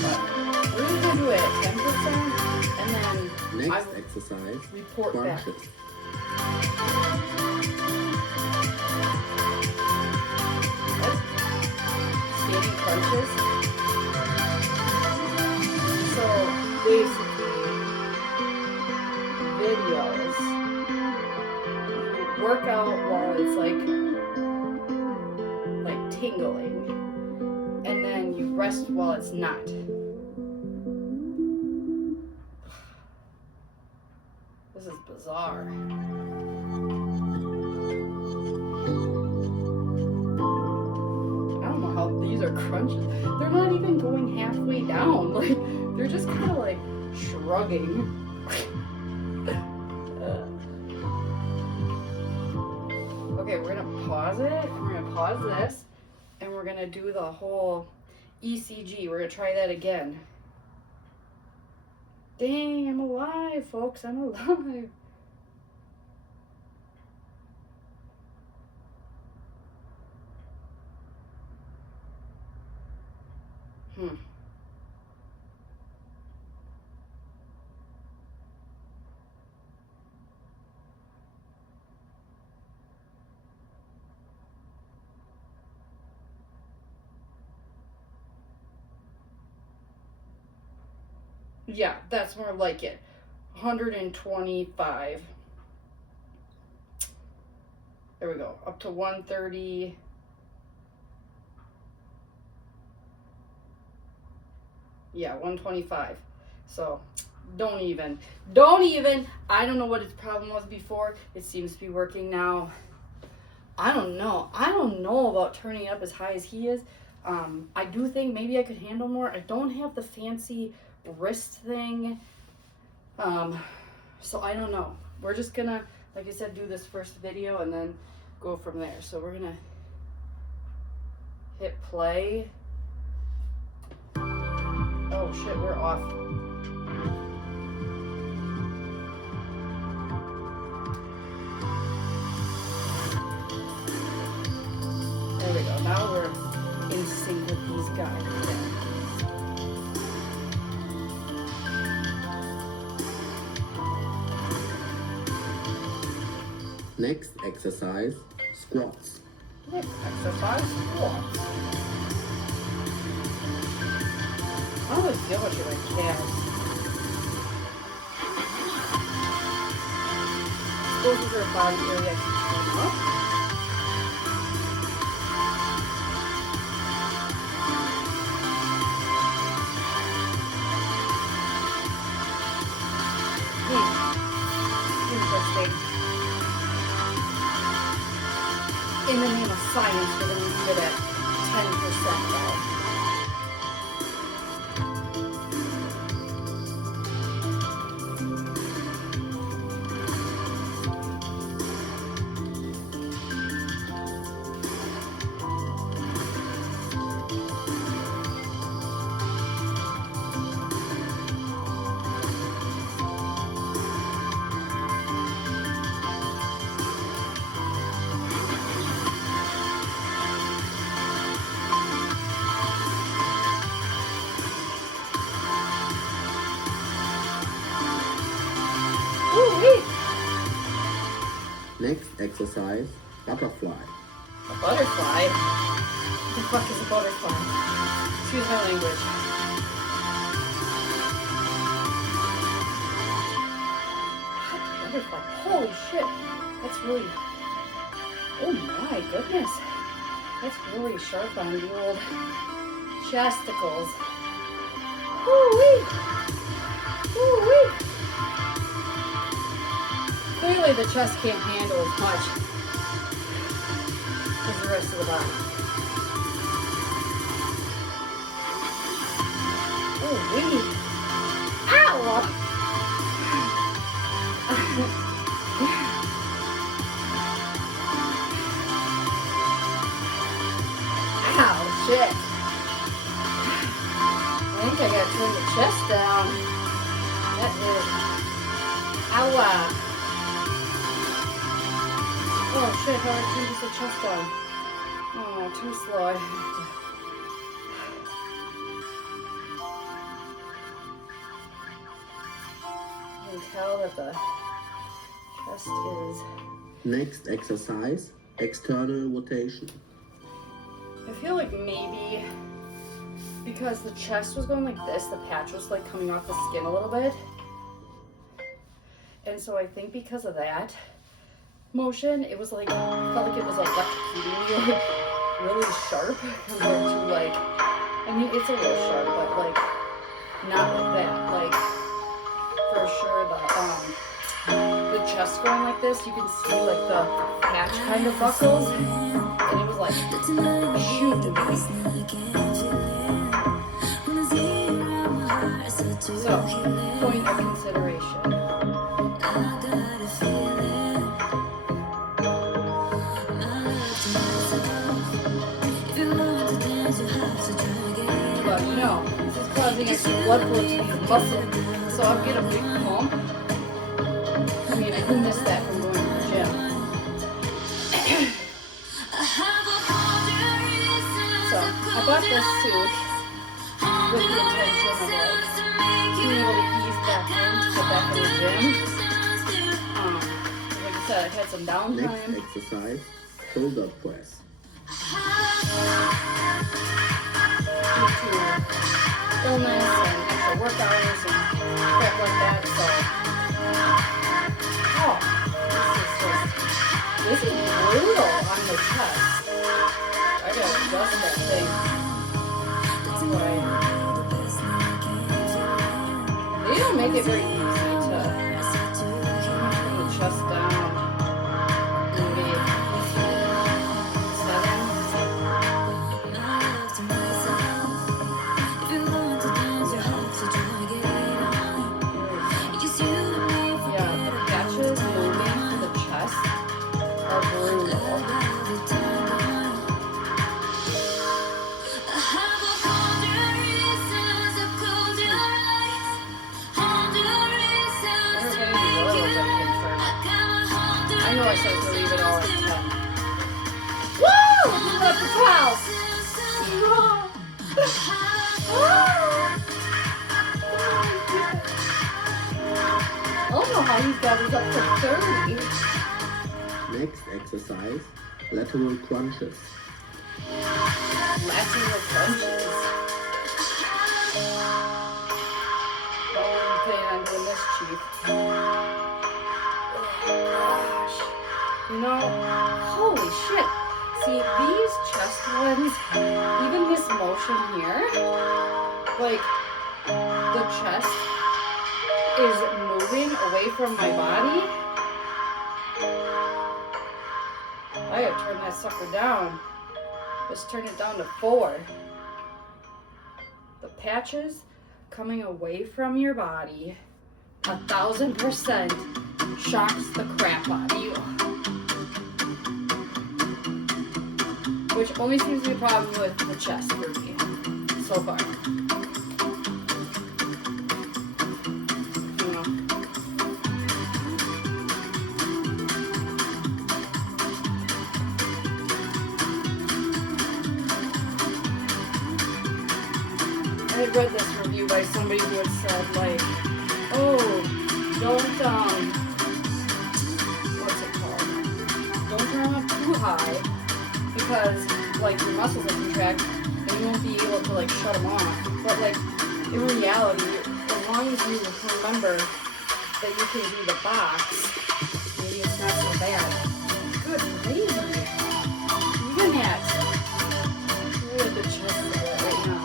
But we're just gonna do it at 10%, and then I Next will exercise, report back. crunches. What? Standing crunches. So basically, videos. Work out while it's like tingling, and then you rest while it's not. This is bizarre. crunches. They're not even going halfway down. Like, they're just kind of like shrugging. Okay, we're gonna pause it, and we're gonna pause this, and we're gonna do the whole ECG. We're gonna try that again. Dang, I'm alive, folks, I'm alive. Yeah, that's more like it. 125. There we go. Up to 130. Yeah, 125. So, don't even. I don't know what its problem was before. It seems to be working now. I don't know about turning up as high as he is. I do think maybe I could handle more. I don't have the fancy wrist thing. So I don't know. We're just gonna, like I said, do this first video and then go from there. So we're gonna hit play. Oh shit, we're off. There we go. Now we're in sync with these guys. Next exercise, squats. Next exercise, squats. I don't really feel much in my calves. Those are body area I can turn up. Interesting. In the name of science, we're going to leave it at 10% now. Next exercise, butterfly. A butterfly? What the fuck is a butterfly? Excuse my language. Butterfly. Holy shit. That's really... Oh my goodness. That's really sharp on the old chesticles. Woo-wee. Woo-wee. Clearly the chest can't handle as much as the rest of the body. Oh, wee. Ow! Ow, shit. I think I gotta turn the chest down. That is... Ow. Oh shit, how do I turn the chest down? Oh, too slow. I can tell that the chest is... Next exercise, external rotation. I feel like maybe because the chest was going like this, the patch was like coming off the skin a little bit. And so I think because of that motion, it was like, felt like it was electrocuting me, like really sharp compared to like, I mean, it's a little sharp, but like, not like that. Like, for sure, the chest going like this, you can see like the patch kind of buckles, and it was like shooting me. So, point of consideration. But no, this is causing extra blood flow to these muscles. So I'll get a big pump. I mean, I do miss that from going to the gym. So I bought this suit with the intention of like being able to ease back in to get back in the gym. Like I said, I've had some downtime. Next exercise, shoulder press. Due to illness and extra work hours and crap like that. So, this is brutal on the chest. I gotta adjust that thing. Right. They don't make it very easy to bring the chest down. Maybe 7. Yeah, the patches moving to the chest are brutal. I know I said to leave it all at 10. Woo! You left the 12. I don't know how he's got us up to 30. Next exercise, lateral crunches. Lateral crunches. Oh, I'm planning on doing this, Chief. Gosh. You know, holy shit. See, these chest ones, even this motion here, like, the chest is moving away from my body. I gotta turn that sucker down. Just turn it down to 4. The patches coming away from your body 1,000% shocks the crap out of you. Which only seems to be a problem with the chest for me so far. You know. I had read this review by somebody who had said, like, oh, don't, what's it called? Don't turn up too high, because, like, your muscles will contract, and you won't be able to, like, shut them off. But, like, in reality, as long as you remember that you can do the box, maybe it's not so bad. Good crazy. Even at, look at the chest right now.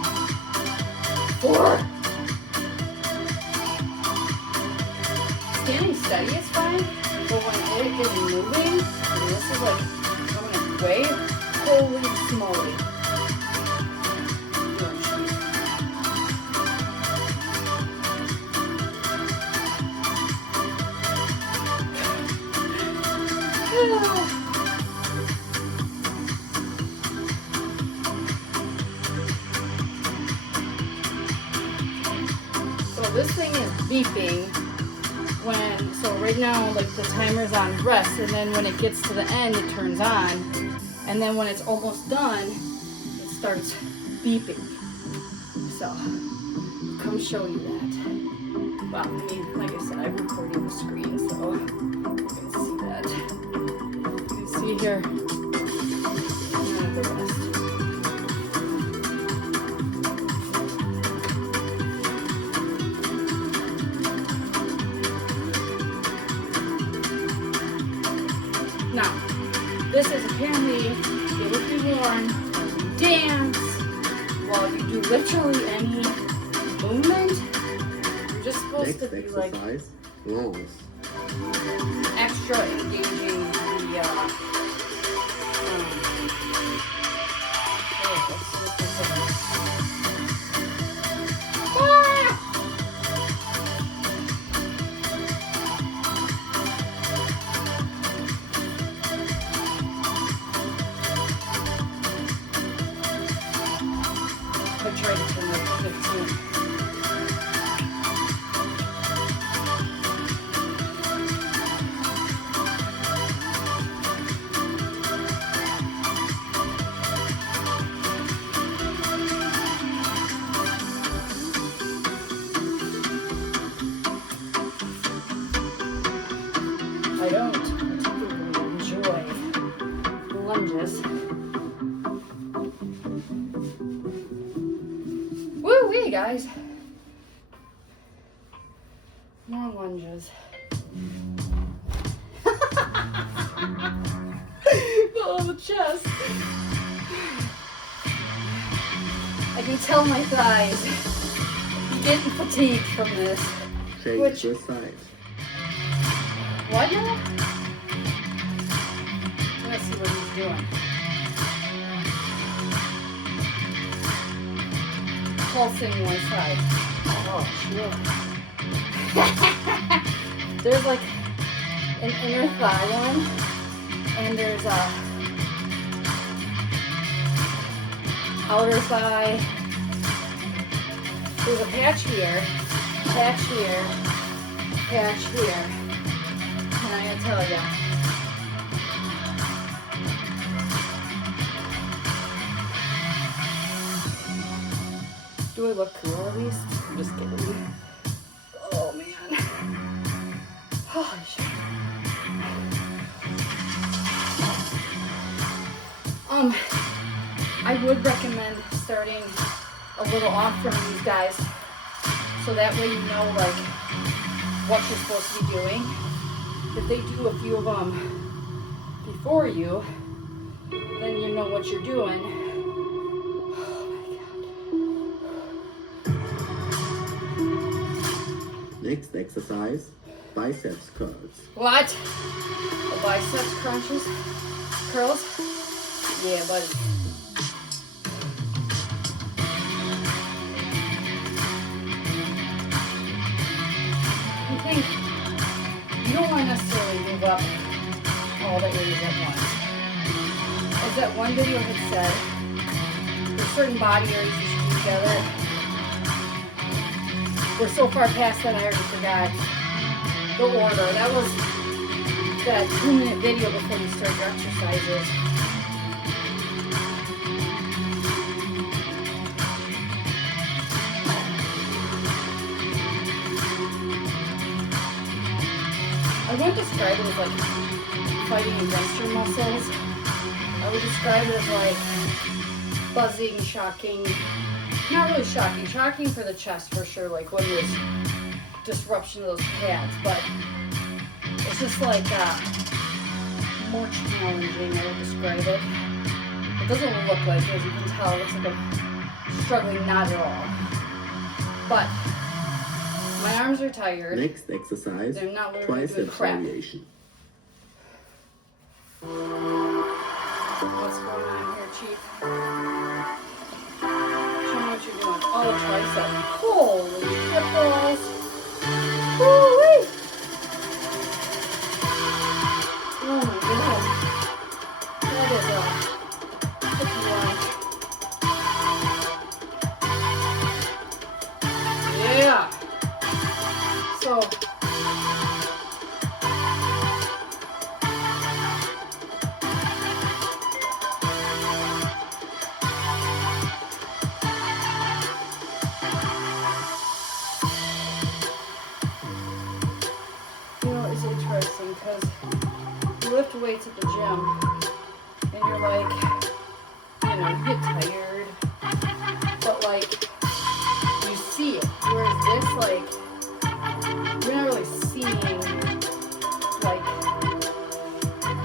4. Standing steady is fine, but when it is moving, and this is like coming away, holy smoly. So this thing is beeping when, so right now, like, the timer's on rest, and then when it gets to the end, it turns on, and then when it's almost done, it starts beeping. So, come show you that. Well, I mean, like I said, I'm recording the screen, so you can see that. You can see here, and the rest. Now, this is apparently, it would be worn while you dance, while you do literally any movement. You're just supposed Next to be like exercise, rows. extra engaging the Woo-wee, guys. More lunges. Oh, the chest. I can tell my thighs. I'm getting fatigued from this. Change the side. What now? Let's see what he's doing. Pulsing one side. Oh, shit. There's like an inner thigh one, and there's a outer thigh. There's a patch here, patch here, patch here. And I gotta tell ya, do I look cool at least? I'm just kidding. Oh man. Holy shit. I would recommend starting a little off from these guys, so that way you know like what you're supposed to be doing. If they do a few of them before you, then you know what you're doing. Oh my god. Next exercise, biceps curls. What? The biceps crunches? Curls? Yeah, buddy. I think you don't want to necessarily move up all the areas at once. As that one video had said, there's certain body areas you should do together. We're so far past that I already forgot the order. That was that 2-minute video before you start your exercises. I wouldn't describe it as like fighting against your muscles. I would describe it as like buzzing, shocking. Not really shocking. Shocking for the chest for sure, like when there's disruption of those pads, but it's just like more challenging, I would describe it. It doesn't look like it, as you can tell. It looks like I'm struggling not at all. But my arms are tired. Next exercise, They're not really doing triceps crap. variation. What's going on here, Chief? Show me what you're doing. Oh, tricep. Holy shit balls. Woo-wee. Oh my god. That is a tricky one. Yeah. So it's interesting because you lift weights at the gym and you're like, you get tired, but like you see it. Whereas this, like, you're not really seeing like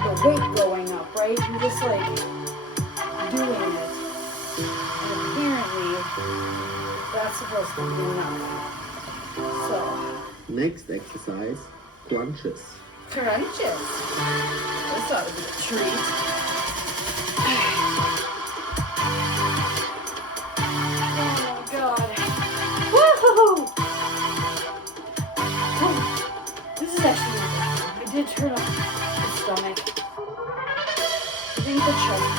the weight going up, right? You're just like doing it. And apparently that's supposed to be enough. So Next exercise, crunches. crunches. This ought to be a treat. Oh my god. Woohoo! Oh, this is actually really good. I did turn off the stomach. I think the chest.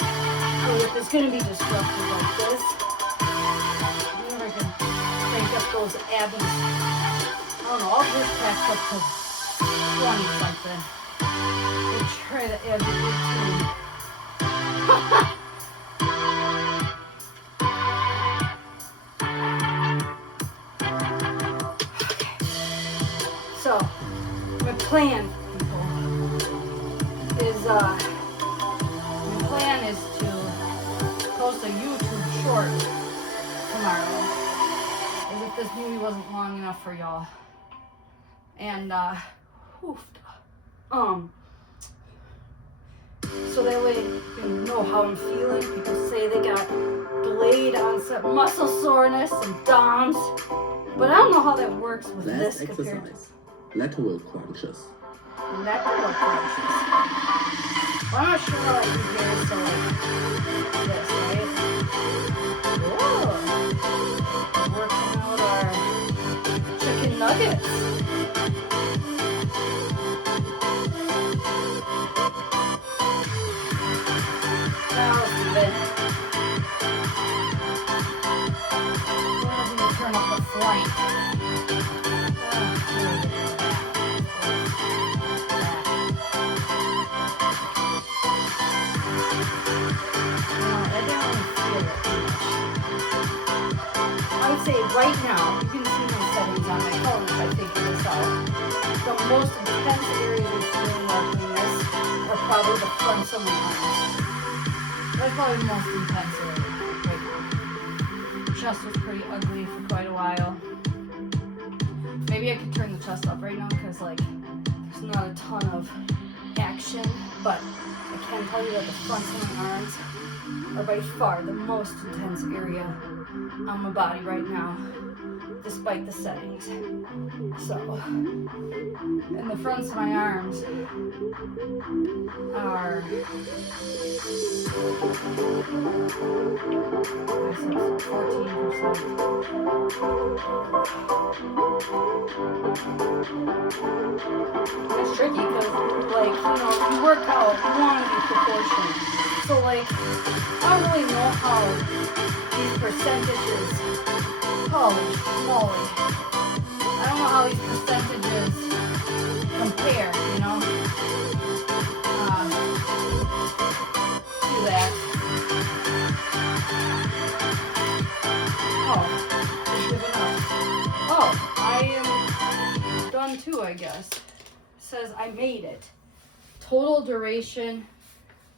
Oh, if it's gonna be disruptive like this, whenever I can crank up those abs. I don't know, I'll just pack up to 20 something. We'll try the abs okay. So, my plan, people, is short tomorrow. As if this movie wasn't long enough for y'all. And, so that way you know how I'm feeling. People say they got delayed onset muscle soreness and DOMS. But I don't know how that works with Last this compared to exercise. Lateral crunches. lateral crunches. Well, I'm not sure how I do here, so like this, right? Whoa! Working out our chicken nuggets. Now let's do it. Well, we turn up the flank. I would say right now, you can see my settings on my phone if I figure this out. The most intense areas of feeling working this are probably the fronts of my arms. That's probably the most intense area right now. Chest was pretty ugly for quite a while. Maybe I could turn the chest up right now because like there's not a ton of action, but I can tell you that the fronts of my arms are by far the most intense area on my body right now, despite the settings. So, and the fronts of my arms are 14%. It's tricky because, like, you know, if you work out, you want to be proportionate. So, like, I don't really know how these percentages, holy moly, I don't know how these percentages compare, you know, to that. Oh, it's giving up. Oh, I am done too, I guess. It says I made it. Total duration.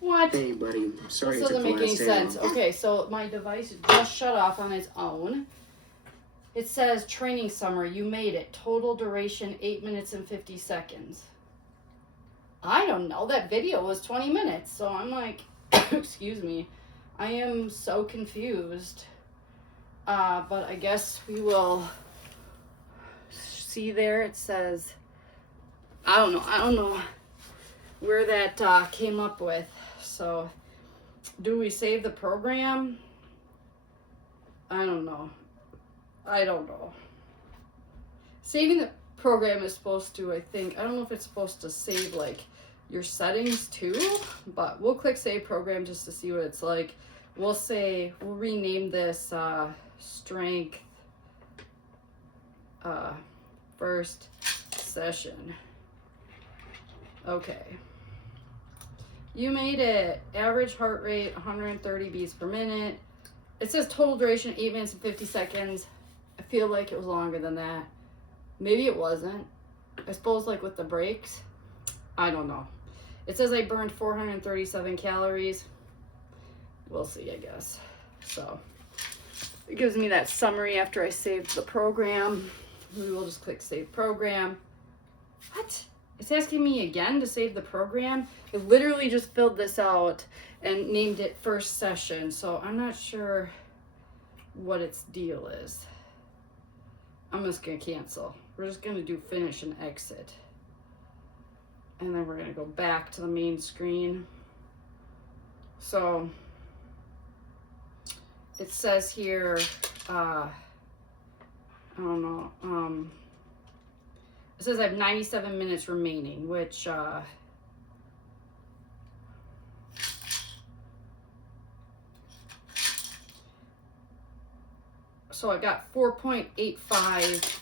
What? Hey, buddy. Sorry This it took doesn't the make any last day sense. long. Okay, so my device just shut off on its own. It says training summary. You made it. Total duration 8 minutes and 50 seconds. I don't know. That video was 20 minutes. So I'm like, excuse me. I am so confused. But I guess we will see there. It says, I don't know where that came up with. So do we save the program? I don't know. Saving the program is supposed to, I think, I don't know if it's supposed to save like your settings too, but we'll click save program just to see what it's like. We'll rename this strength first session. Okay. You made it. Average heart rate 130 beats per minute. It says total duration 8 minutes and 50 seconds. I feel like it was longer than that. Maybe it wasn't. I suppose like with the breaks. I don't know. It says I burned 437 calories. We'll see, I guess. So it gives me that summary after I saved the program. We will just click save program. What? It's asking me again to save the program. It literally just filled this out and named it first session. So I'm not sure what its deal is. I'm just gonna cancel. We're just gonna do finish and exit. And then we're gonna go back to the main screen. So it says here, I don't know, it says I have 97 minutes remaining, which, so I got 4.85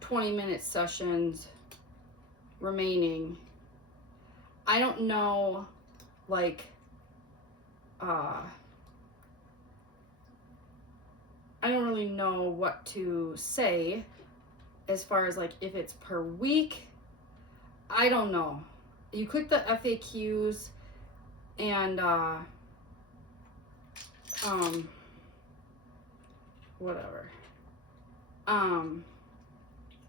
20-minute sessions remaining. I don't know, like, I don't really know what to say as far as like if it's per week. I don't know. You click the FAQs and Whatever.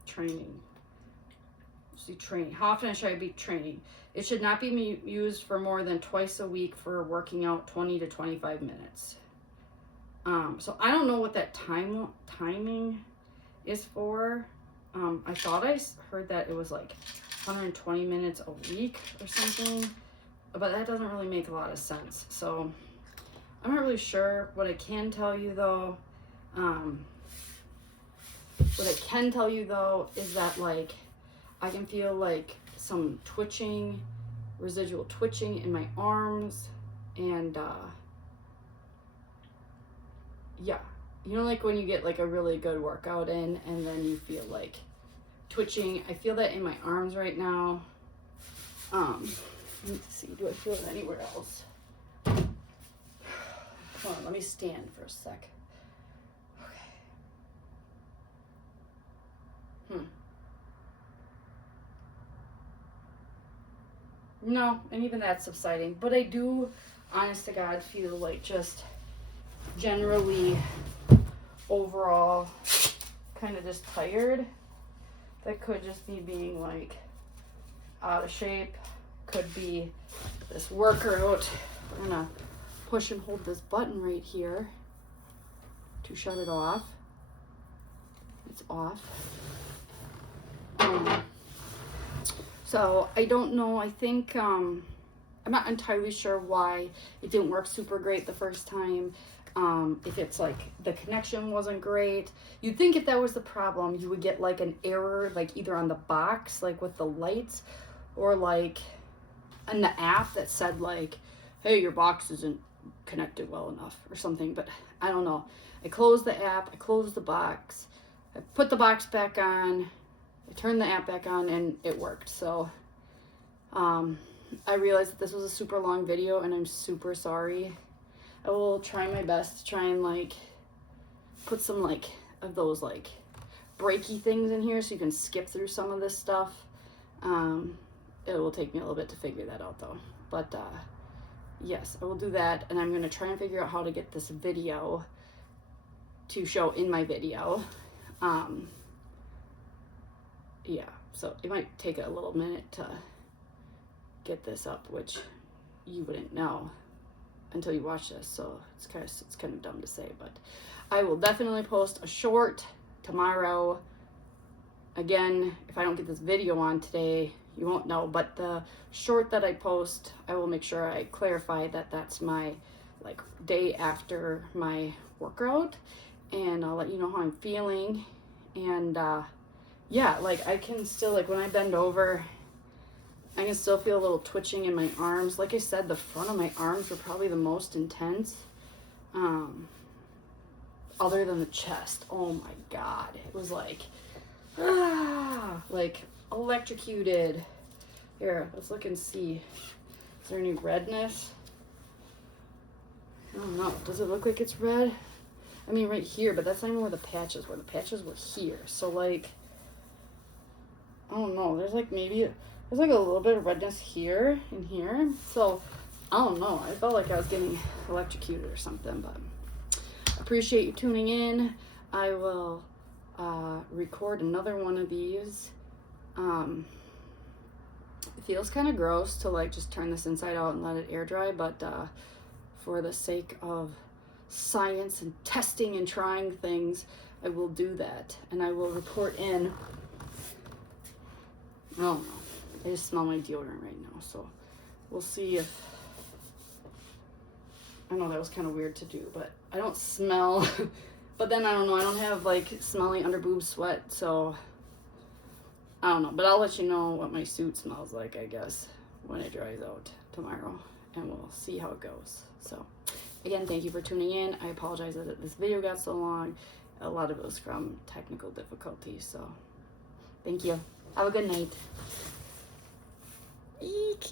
Training. See, training. How often should I be training? It should not be used for more than twice a week for working out 20 to 25 minutes. So I don't know what that timing is for. I thought I heard that it was like 120 minutes a week or something, but that doesn't really make a lot of sense. So I'm not really sure. What I can tell you though, is that like I can feel like some twitching, residual twitching in my arms, and yeah, you know, like when you get like a really good workout in and then you feel like twitching. I feel that in my arms right now. Let me see, do I feel it anywhere else? Hold on, let me stand for a sec. Okay. No, and even that's subsiding. But I do, honest to God, feel like just generally overall kind of just tired. That could just be being like out of shape. Could be this workout. I'm gonna push and hold this button right here to shut it off. It's off. So I don't know. I think I'm not entirely sure why it didn't work super great the first time. If it's like the connection wasn't great. You'd think if that was the problem, you would get like an error, like either on the box, like with the lights, or like in the app that said like, hey, your box isn't connected well enough or something. But I don't know. I closed the app, I closed the box, I put the box back on, I turned the app back on, and it worked. So I realized that this was a super long video and I'm super sorry. I will try my best to try and like put some like of those like breaky things in here so you can skip through some of this stuff. It will take me a little bit to figure that out though. But yes, I will do that, and I'm going to try and figure out how to get this video to show in my video. Yeah, so it might take a little minute to get this up, which you wouldn't know until you watch this, so it's kind of dumb to say, but I will definitely post a short tomorrow. Again, if I don't get this video on today, you won't know, but the short that I post, I will make sure I clarify that that's my like day after my workout, and I'll let you know how I'm feeling. And yeah, like I can still, like when I bend over, I can still feel a little twitching in my arms. Like I said, the front of my arms were probably the most intense, other than the chest. Oh my God, it was like electrocuted. Here, let's look and see. Is there any redness? I don't know. Does it look like it's red? I mean, right here, but that's not even where the patches were. The patches were here. So, like, I don't know. There's like maybe, there's like a little bit of redness here and here. So, I don't know. I felt like I was getting electrocuted or something, but appreciate you tuning in. I will record another one of these. It feels kind of gross to like just turn this inside out and let it air dry, but for the sake of science and testing and trying things, I will do that, and I will report in. I don't know. I just smell my deodorant right now, so we'll see if. I know that was kind of weird to do, but I don't smell. But then I don't know. I don't have like smelly under boob sweat, so I don't know. But I'll let you know what my suit smells like, I guess, when it dries out tomorrow, and we'll see how it goes. So again, thank you for tuning in. I apologize that this video got so long. A lot of it was from technical difficulties, so thank you. Have a good night. Eek.